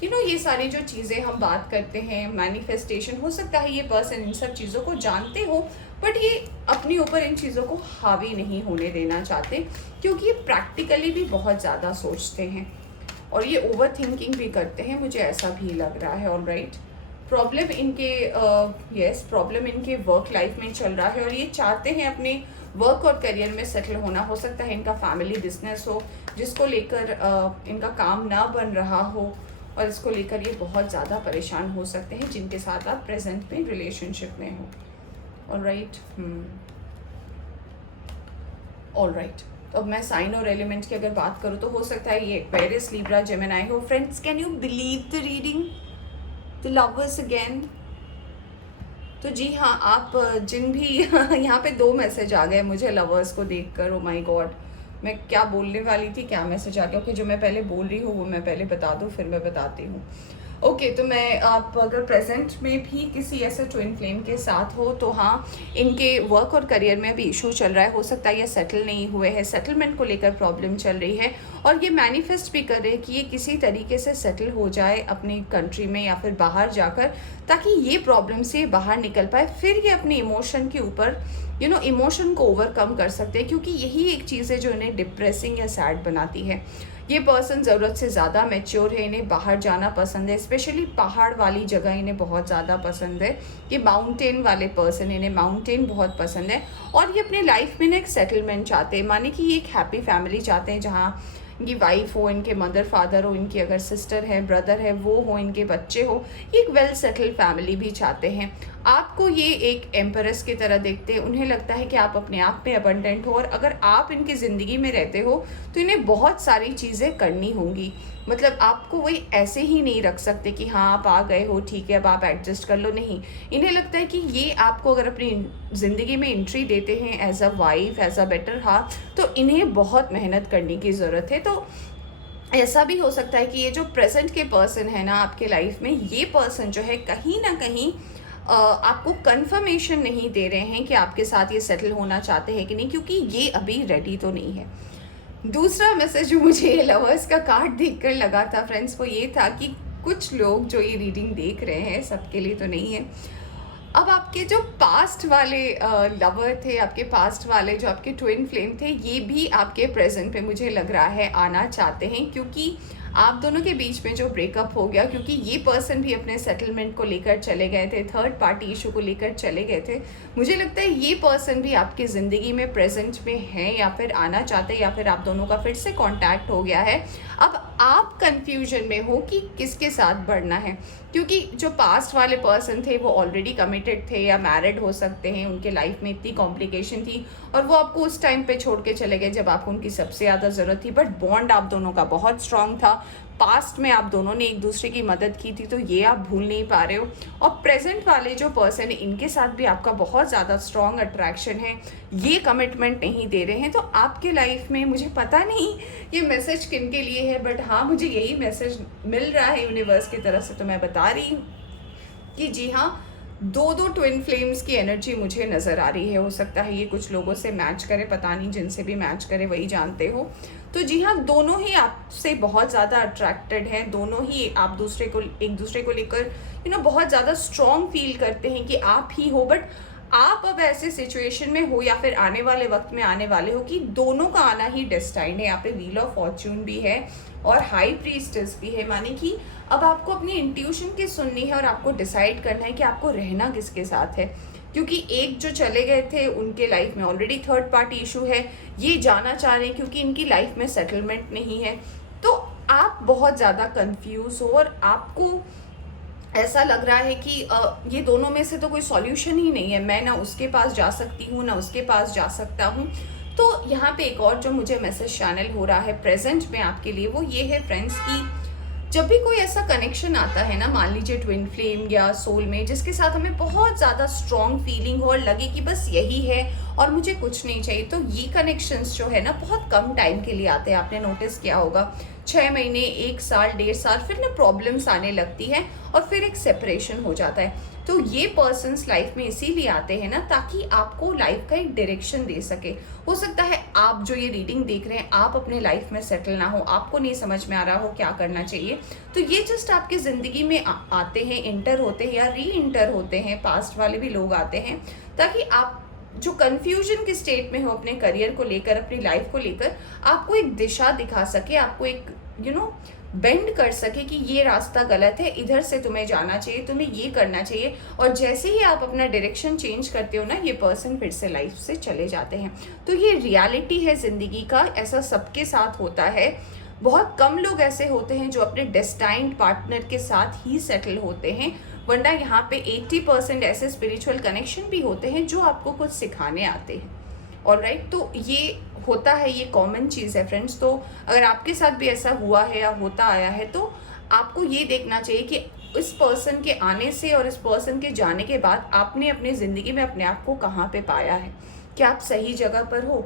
ये सारी जो चीज़ें हम बात करते हैं, मैनिफेस्टेशन, हो सकता है ये पर्सन इन सब चीज़ों को जानते हो, बट ये अपने ऊपर इन चीज़ों को हावी नहीं होने देना चाहते, क्योंकि ये प्रैक्टिकली भी बहुत ज़्यादा सोचते हैं और ये ओवर थिंकिंग भी करते हैं, मुझे ऐसा भी लग रहा है। ऑलराइट, प्रॉब्लम इनके वर्क लाइफ में चल रहा है और ये चाहते हैं अपने वर्क और करियर में सेटल होना, हो सकता है इनका फैमिली बिजनेस हो जिसको लेकर इनका काम ना बन रहा हो और इसको लेकर ये बहुत ज़्यादा परेशान हो सकते हैं जिनके साथ आप प्रेजेंट में रिलेशनशिप में हो। ऑलराइट, ऑलराइट, तो अब मैं साइन और एलिमेंट की अगर बात करूँ तो हो सकता है ये एक्वेरियस, लिब्रा, जेमिनी हो। Friends, can you believe the reading, the lovers again. तो जी हाँ, आप जिन भी यहाँ पे 2 मैसेज आ गए मुझे लवर्स को देखकर, ओ माय गॉड, मैं क्या बोलने वाली थी, क्या मैसेज आ गया। ओके, जो मैं पहले बोल रही हूँ वो मैं पहले बता दूँ, फिर मैं बताती हूँ। ओके, तो मैं आप अगर प्रेजेंट में भी किसी ऐसे ट्विन फ्लेम के साथ हो तो हाँ, इनके वर्क और करियर में भी इशू चल रहा है, हो सकता है ये सेटल नहीं हुए हैं, सेटलमेंट को लेकर प्रॉब्लम चल रही है और ये मैनिफेस्ट भी कर रहे हैं कि ये किसी तरीके से सेटल हो जाए अपनी कंट्री में या फिर बाहर जाकर, ताकि ये प्रॉब्लम से बाहर निकल पाए, फिर ये अपने इमोशन के ऊपर इमोशन को ओवरकम कर सकते हैं, क्योंकि यही एक चीज़ है जो इन्हें डिप्रेसिंग या सैड बनाती है। ये पर्सन ज़रूरत से ज़्यादा मैच्योर है, इन्हें बाहर जाना पसंद है, स्पेशली पहाड़ वाली जगह इन्हें बहुत ज़्यादा पसंद है। ये माउंटेन वाले पर्सन, इन्हें माउंटेन बहुत पसंद है और ये अपने लाइफ में ना एक सेटलमेंट चाहते हैं, माने कि ये एक हैप्पी फैमिली चाहते हैं जहाँ इनकी वाइफ हो, इनके मदर फादर हो, इनकी अगर सिस्टर है, ब्रदर है, वो हो, इनके बच्चे हो, एक वेल सेटल्ड फैमिली भी चाहते हैं। आपको ये एक एम्परेस की तरह देखते हैं। उन्हें लगता है कि आप अपने आप में अबंडेंट हो, और अगर आप इनकी ज़िंदगी में रहते हो तो इन्हें बहुत सारी चीज़ें करनी होंगी। मतलब आपको वही ऐसे ही नहीं रख सकते कि हाँ आप आ गए हो, ठीक है अब आप एडजस्ट कर लो, नहीं। इन्हें लगता है कि ये आपको अगर अपनी ज़िंदगी में एंट्री देते हैं as a wife, as a better half, तो इन्हें बहुत मेहनत करने की ज़रूरत है। तो ऐसा भी हो सकता है कि ये जो प्रेजेंट के पर्सन है ना आपके लाइफ में, ये पर्सन जो है कहीं ना कहीं आपको कंफर्मेशन नहीं दे रहे हैं कि आपके साथ ये सेटल होना चाहते हैं कि नहीं, क्योंकि ये अभी रेडी तो नहीं है। दूसरा मैसेज जो मुझे लवर्स का कार्ड देखकर लगा था फ्रेंड्स, वो ये था कि कुछ लोग जो ये रीडिंग देख रहे हैं, सबके लिए तो नहीं है, अब आपके जो पास्ट वाले लवर थे, आपके पास्ट वाले जो आपके ट्विन फ्लेम थे, ये भी आपके प्रेजेंट पे मुझे लग रहा है आना चाहते हैं, क्योंकि आप दोनों के बीच में जो ब्रेकअप हो गया, क्योंकि ये पर्सन भी अपने सेटलमेंट को लेकर चले गए थे, थर्ड पार्टी इशू को लेकर चले गए थे। मुझे लगता है ये पर्सन भी आपकी ज़िंदगी में प्रेजेंट में है, या फिर आना चाहते हैं, या फिर आप दोनों का फिर से कांटेक्ट हो गया है। अब आप कंफ्यूजन में हो कि किसके साथ बढ़ना है, क्योंकि जो पास्ट वाले पर्सन थे वो ऑलरेडी कमिटेड थे या मैरिड हो सकते हैं, उनके लाइफ में इतनी कॉम्प्लिकेशन थी और वो आपको उस टाइम पे छोड़ के चले गए जब आपको उनकी सबसे ज़्यादा ज़रूरत थी। बट बॉन्ड आप दोनों का बहुत स्ट्रांग था, पास्ट में आप दोनों ने एक दूसरे की मदद की थी, तो ये आप भूल नहीं पा रहे हो। और प्रेजेंट वाले जो पर्सन है, इनके साथ भी आपका बहुत ज़्यादा स्ट्रांग अट्रैक्शन है, ये कमिटमेंट नहीं दे रहे हैं। तो आपके लाइफ में, मुझे पता नहीं ये मैसेज किन के लिए है, बट हाँ मुझे यही मैसेज मिल रहा है यूनिवर्स की तरफ से, तो मैं बता रही हूँ कि जी हाँ, दो ट्विन फ्लेम्स की एनर्जी मुझे नज़र आ रही है। हो सकता है ये कुछ लोगों से मैच करे, पता नहीं, जिनसे भी मैच करे वही जानते हो। तो जी हाँ, दोनों ही आपसे बहुत ज़्यादा अट्रैक्टेड हैं, दोनों ही आप एक दूसरे को लेकर बहुत ज़्यादा स्ट्रॉन्ग फील करते हैं कि आप ही हो। बट आप अब ऐसे सिचुएशन में हो, या फिर आने वाले वक्त में आने वाले हो, कि दोनों का आना ही डेस्टाइंड है। यहाँ पे व्हील ऑफ फॉर्च्यून भी है और हाई प्रीस्टेस भी है, माने कि अब आपको अपनी इंट्यूशन की सुननी है और आपको डिसाइड करना है कि आपको रहना किसके साथ है। क्योंकि एक जो चले गए थे, उनके लाइफ में ऑलरेडी थर्ड पार्टी इशू है, ये जाना चाह रहे हैं क्योंकि इनकी लाइफ में सेटलमेंट नहीं है। तो आप बहुत ज़्यादा कंफ्यूज हो और आपको ऐसा लग रहा है कि ये दोनों में से तो कोई सॉल्यूशन ही नहीं है, मैं ना उसके पास जा सकती हूँ ना उसके पास जा सकता हूँ। तो यहाँ पे एक और जो मुझे मैसेज चैनल हो रहा है प्रेजेंट में आपके लिए, वो ये है फ्रेंड्स कि जब भी कोई ऐसा कनेक्शन आता है ना, मान लीजिए ट्विन फ्लेम या सोल में, जिसके साथ हमें बहुत ज़्यादा स्ट्रॉन्ग फीलिंग हो और लगे कि बस यही है और मुझे कुछ नहीं चाहिए, तो ये कनेक्शंस जो है ना बहुत कम टाइम के लिए आते हैं। आपने नोटिस किया होगा, 6 महीने, 1 साल, 1.5 साल, फिर ना प्रॉब्लम्स आने लगती है और फिर एक सेपरेशन हो जाता है। तो ये पर्सन्स लाइफ में इसीलिए आते हैं ना, ताकि आपको लाइफ का एक डायरेक्शन दे सके। हो सकता है आप जो ये रीडिंग देख रहे हैं, आप अपने लाइफ में सेटल ना हो, आपको नहीं समझ में आ रहा हो क्या करना चाहिए, तो ये जस्ट आपकी ज़िंदगी में आते हैं, इंटर होते हैं या री इंटर होते हैं, पास्ट वाले भी लोग आते हैं, ताकि आप जो कन्फ्यूजन के स्टेट में हो अपने करियर को लेकर, अपनी लाइफ को लेकर, आपको एक दिशा दिखा सके, आपको एक बेंड कर सके कि ये रास्ता गलत है, इधर से तुम्हें जाना चाहिए, तुम्हें ये करना चाहिए। और जैसे ही आप अपना डायरेक्शन चेंज करते हो ना, ये पर्सन फिर से लाइफ से चले जाते हैं। तो ये रियलिटी है ज़िंदगी का, ऐसा सबके साथ होता है। बहुत कम लोग ऐसे होते हैं जो अपने डेस्टाइन्ड पार्टनर के साथ ही सेटल होते हैं, वरना यहाँ पे 80% ऐसे स्पिरिचुअल कनेक्शन भी होते हैं जो आपको कुछ सिखाने आते हैं। ऑलराइट, तो ये होता है, ये कॉमन चीज़ है फ्रेंड्स। तो अगर आपके साथ भी ऐसा हुआ है या होता आया है, तो आपको ये देखना चाहिए कि इस पर्सन के आने से और इस पर्सन के जाने के बाद आपने अपनी ज़िंदगी में अपने आप को कहाँ पे पाया है। क्या आप सही जगह पर हो?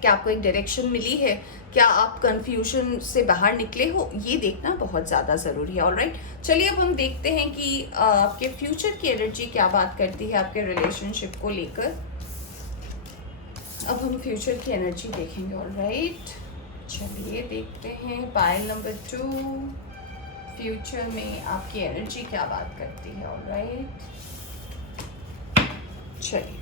क्या आपको एक डायरेक्शन मिली है? क्या आप कन्फ्यूजन से बाहर निकले हो? ये देखना बहुत ज़्यादा ज़रूरी है। ऑलराइट, चलिए अब हम देखते हैं कि आपके फ्यूचर की एनर्जी क्या बात करती है आपके रिलेशनशिप को लेकर। अब हम फ्यूचर की एनर्जी देखेंगे। ऑलराइट, चलिए देखते हैं पायल नंबर 2, फ्यूचर में आपकी एनर्जी क्या बात करती है। ऑलराइट, चलिए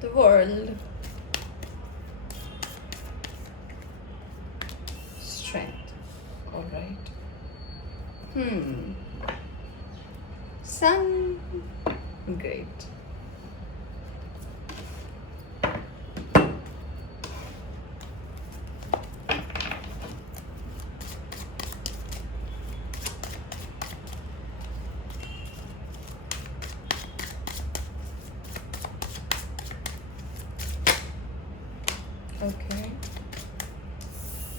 the world, strength. All right. Sun. Great.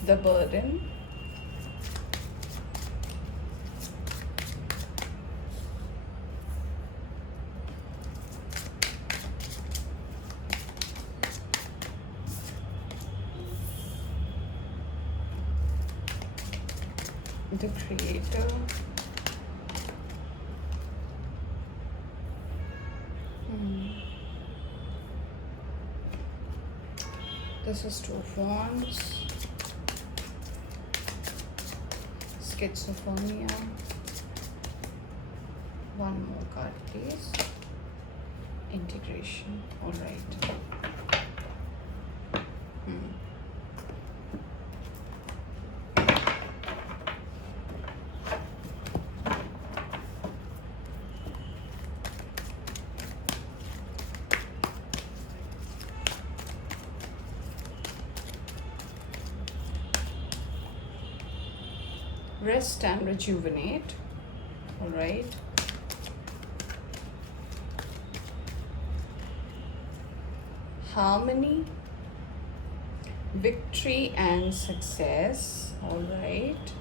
the burden, the creator, this is two of wands, schizophrenia. One more card please. Integration. All right. Rest and rejuvenate. All right. Harmony, victory and success. All right.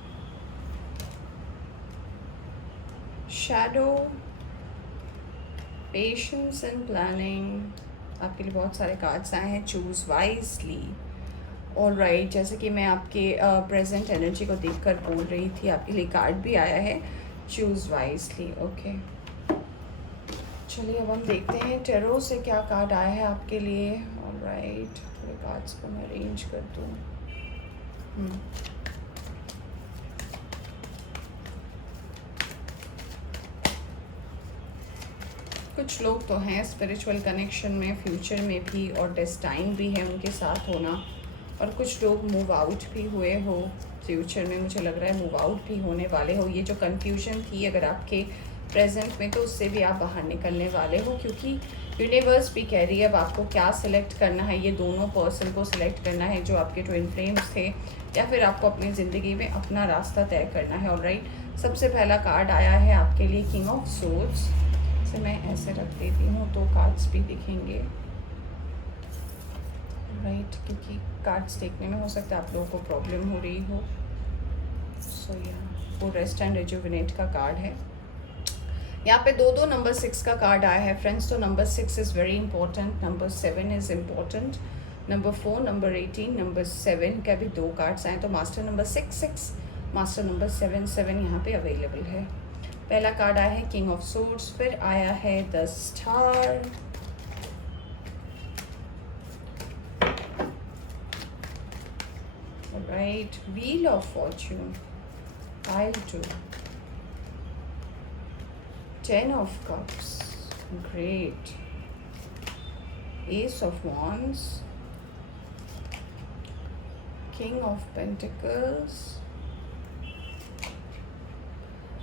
Shadow, patience and planning. आपके लिए बहुत सारे कार्ड्स आए हैं. Choose wisely. ऑल राइट, जैसे कि मैं आपके प्रेजेंट एनर्जी को देखकर बोल रही थी, आपके लिए कार्ड भी आया है चूज़ वाइजली. ओके, चलिए अब हम देखते हैं टेरो से क्या कार्ड आया है आपके लिए. ऑल राइट, थोड़े कार्ड्स को मैं अरेंज कर दूँ. कुछ लोग तो हैं स्पिरिचुअल कनेक्शन में, फ्यूचर में भी, और डेस्टाइन भी है उनके साथ होना. और कुछ लोग मूव आउट भी हुए हो फ्यूचर में, मुझे लग रहा है मूव आउट भी होने वाले हो. ये जो कन्फ्यूजन थी अगर आपके प्रेजेंट में, तो उससे भी आप बाहर निकलने वाले हो, क्योंकि यूनिवर्स भी कह रही है अब आपको क्या सिलेक्ट करना है. ये दोनों पर्सन को सिलेक्ट करना है जो आपके ट्विन फ्लेम्स थे, या फिर आपको अपनी ज़िंदगी में अपना रास्ता तय करना है. ऑलराइट, सबसे पहला कार्ड आया है आपके लिए किंग ऑफ सोर्ड्स. इसे मैं ऐसे रख देती हूँ तो कार्ड्स भी दिखेंगे. राइट, क्योंकि कार्ड्स देखने में हो सकता है आप लोगों को प्रॉब्लम हो रही हो. सो वो रेस्ट एंड रिजुविनेट का कार्ड है. यहाँ पे दो नंबर 6 का कार्ड आया है फ्रेंड्स. तो number 6 is very important, number 7 is important, number 4, number 18, number 7 का भी 2 कार्ड्स आए. तो मास्टर नंबर 6, मास्टर नंबर 7 यहाँ पे अवेलेबल है. पहला कार्ड आया है किंग ऑफ सोर्ड्स, फिर आया है the star, right, wheel of fortune, pile 2, 10 of cups, great, ace of wands, king of pentacles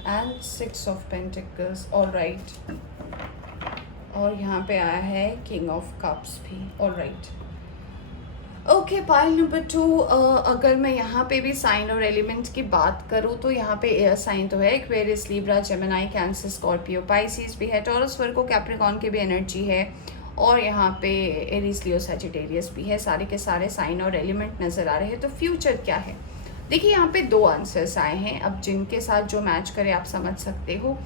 and 6 of pentacles. all right, और यहाँ पे आया है king of cups भी. all right, okay, pile number 2. अगर मैं यहाँ पे भी साइन और एलिमेंट की बात करूँ तो यहाँ पे एयर साइन तो है, Aquarius, Libra, Gemini, cancer, Scorpio, Pisces भी है, टॉरस, वर्गो, कैप्रिकॉर्न की भी एनर्जी है, और यहाँ पे एरीज, लियो, सजिटेरियस भी है. सारे के सारे साइन और एलिमेंट नज़र आ रहे हैं. तो फ्यूचर क्या है, देखिए यहाँ पे 2 आंसर्स आए हैं. अब जिनके साथ जो मैच करे आप समझ सकते हो.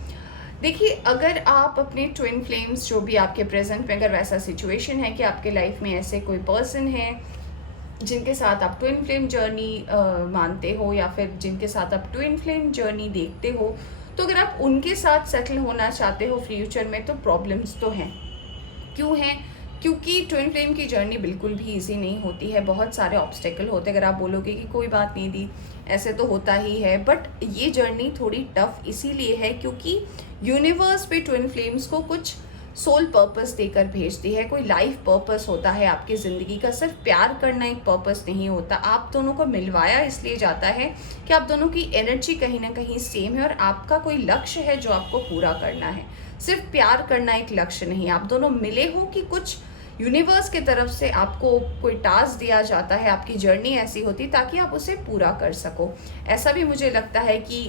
देखिए, अगर आप अपने ट्विन फ्लेम्स, जो भी आपके प्रेजेंट में अगर वैसा सिचुएशन है कि आपके लाइफ में ऐसे कोई पर्सन है जिनके साथ आप ट्विन फ्लेम जर्नी मानते हो, या फिर जिनके साथ आप ट्विन फ्लेम जर्नी देखते हो, तो अगर आप उनके साथ सेटल होना चाहते हो फ्यूचर में, तो प्रॉब्लम्स तो हैं. क्यों हैं? क्योंकि ट्विन फ्लेम की जर्नी बिल्कुल भी इजी नहीं होती है. बहुत सारे ऑब्स्टेकल होते हैं. अगर आप बोलोगे कि कोई बात नहीं दी, ऐसे तो होता ही है, बट ये जर्नी थोड़ी टफ इसीलिए है क्योंकि यूनिवर्स पे ट्विन फ्लेम्स को कुछ सोल पर्पस देकर भेजती है. कोई लाइफ पर्पस होता है आपकी ज़िंदगी का. सिर्फ प्यार करना एक पर्पस नहीं होता. आप दोनों को मिलवाया इसलिए जाता है कि आप दोनों की एनर्जी कहीं ना कहीं सेम है और आपका कोई लक्ष्य है जो आपको पूरा करना है. सिर्फ प्यार करना एक लक्ष्य नहीं. आप दोनों मिले हो कि कुछ यूनिवर्स की तरफ से आपको कोई टास्क दिया जाता है, आपकी जर्नी ऐसी होती ताकि आप उसे पूरा कर सको. ऐसा भी मुझे लगता है कि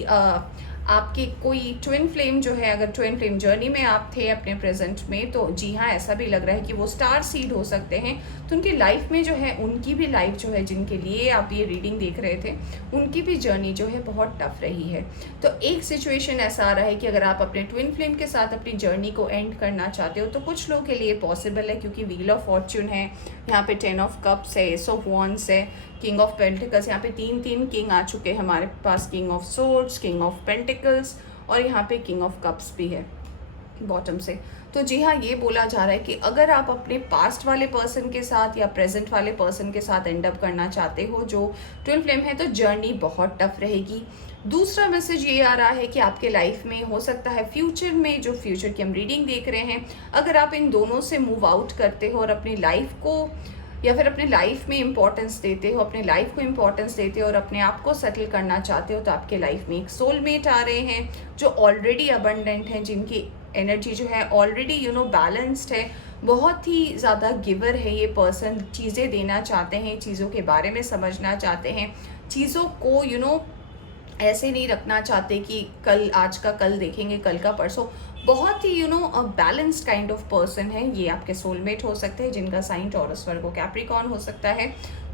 आपकी कोई ट्विन फ्लेम जो है, अगर ट्विन फ्लेम जर्नी में आप थे अपने प्रेजेंट में, तो जी हाँ, ऐसा भी लग रहा है कि वो स्टार सीड हो सकते हैं। तो उनकी लाइफ में जो है, उनकी भी लाइफ जो है, जिनके लिए आप ये रीडिंग देख रहे थे, उनकी भी जर्नी जो है बहुत टफ रही है। तो एक सिचुएशन ऐसा आ रहा है कि अगर आप अपने ट्विन फ्लेम के साथ अपनी जर्नी को एंड करना चाहते हो तो कुछ लोगों के लिए पॉसिबल है, क्योंकि व्हील ऑफ फॉर्च्यून है, यहाँ पे 10 ऑफ कप्स है, एस ऑफ वॉन्ड्स है, किंग ऑफ पेंटिकल्स, यहाँ पे तीन किंग आ चुके हैं हमारे पास, king of swords, king of pentacles, और यहाँ पे किंग ऑफ कप्स भी है बॉटम से। तो जी हाँ, ये बोला जा रहा है कि अगर आप अपने पास्ट वाले पर्सन के साथ या प्रेजेंट वाले पर्सन के साथ एंड अप करना चाहते हो जो ट्विन फ्लेम है, तो जर्नी बहुत टफ रहेगी। दूसरा मैसेज ये आ रहा है कि आपके लाइफ में हो सकता है फ्यूचर में, जो फ्यूचर की हम रीडिंग देख रहे हैं, अगर आप इन दोनों से मूव आउट करते हो और अपनी लाइफ को या फिर अपने लाइफ में इंपॉर्टेंस देते हो, अपने लाइफ को इंपॉर्टेंस देते हो और अपने आप को सेटल करना चाहते हो, तो आपके लाइफ में एक सोलमेट आ रहे हैं जो ऑलरेडी अबंडेंट हैं, जिनकी एनर्जी जो है ऑलरेडी बैलेंस्ड है, बहुत ही ज़्यादा गिवर है ये पर्सन, चीज़ें देना चाहते हैं, चीज़ों के बारे में समझना चाहते हैं, चीज़ों को ऐसे नहीं रखना चाहते कि कल, आज का कल देखेंगे, कल का परसों। बहुत ही बैलेंस्ड काइंड ऑफ पर्सन है ये, आपके सोलमेट हो सकते हैं, जिनका साइन टॉरस, वर्गो, कैप्रिकॉर्न हो सकता है।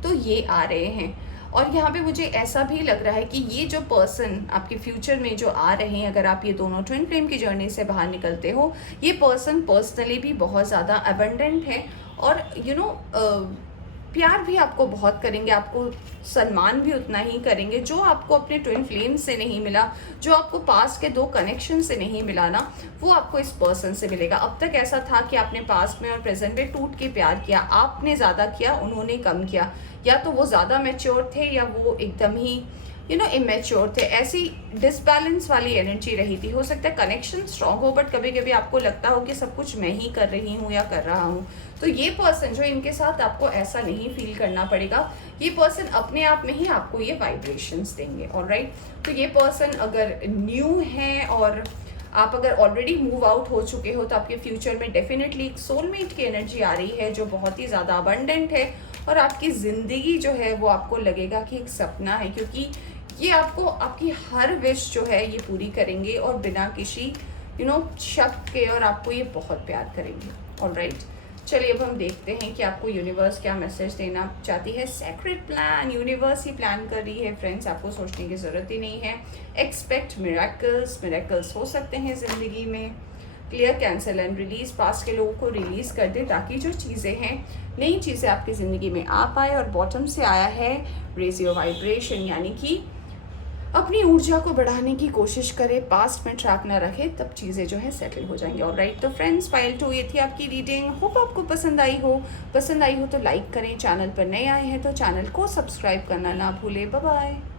तो ये आ रहे हैं, और यहाँ पे मुझे ऐसा भी लग रहा है कि ये जो पर्सन आपके फ्यूचर में जो आ रहे हैं, अगर आप ये दोनों ट्विन फ्लेम की जर्नी से बाहर निकलते हो, ये पर्सन पर्सनली भी बहुत ज़्यादा अबंडेंट है, और प्यार भी आपको बहुत करेंगे, आपको सम्मान भी उतना ही करेंगे जो आपको अपने ट्विन फ्लेम से नहीं मिला, जो आपको पास्ट के 2 कनेक्शन से नहीं मिला ना, वो आपको इस पर्सन से मिलेगा। अब तक ऐसा था कि आपने पास्ट में और प्रेजेंट में टूट के प्यार किया, आपने ज़्यादा किया, उन्होंने कम किया, या तो वो ज़्यादा मैच्योर थे या वो एकदम ही इमेच्योर थे, ऐसी डिसबैलेंस वाली एनर्जी रही थी। हो सकता है कनेक्शन स्ट्रांग हो, बट कभी कभी आपको लगता हो कि सब कुछ मैं ही कर रही हूँ या कर रहा हूँ। तो ये पर्सन जो, इनके साथ आपको ऐसा नहीं फील करना पड़ेगा, ये पर्सन अपने आप में ही आपको ये वाइब्रेशंस देंगे। ऑलराइट, तो ये पर्सन अगर न्यू है और आप अगर ऑलरेडी मूव आउट हो चुके हो, तो आपके फ्यूचर में डेफिनेटली एक सोलमेट की एनर्जी आ रही है जो बहुत ही ज़्यादा अबंडेंट है, और आपकी ज़िंदगी जो है वो आपको लगेगा कि एक सपना है, क्योंकि ये आपको आपकी हर विश जो है ये पूरी करेंगे, और बिना किसी शक के, और आपको ये बहुत प्यार करेंगे। ऑलराइट, चलिए अब हम देखते हैं कि आपको यूनिवर्स क्या मैसेज देना चाहती है। सेक्रेट प्लान, यूनिवर्स ही प्लान कर रही है फ्रेंड्स, आपको सोचने की ज़रूरत ही नहीं है। एक्सपेक्ट मिरेकल्स, मिरेकल्स हो सकते हैं ज़िंदगी में। Clear, cancel and release, past के लोगों को रिलीज़ कर दे, ताकि जो चीज़ें हैं, नई चीज़ें आपकी ज़िंदगी में आ पाए। और बॉटम से आया है रेज योर वाइब्रेशन, यानी कि अपनी ऊर्जा को बढ़ाने की कोशिश करें, पास्ट में ट्रैक ना रखे, तब चीज़ें जो है सेटल हो जाएंगी। ऑलराइट, तो फ्रेंड्स, पाइल 2 ये थी आपकी रीडिंग। होप आपको पसंद आई हो तो लाइक करें, चैनल पर नए आए हैं तो चैनल को सब्सक्राइब करना ना भूलें। Bye bye.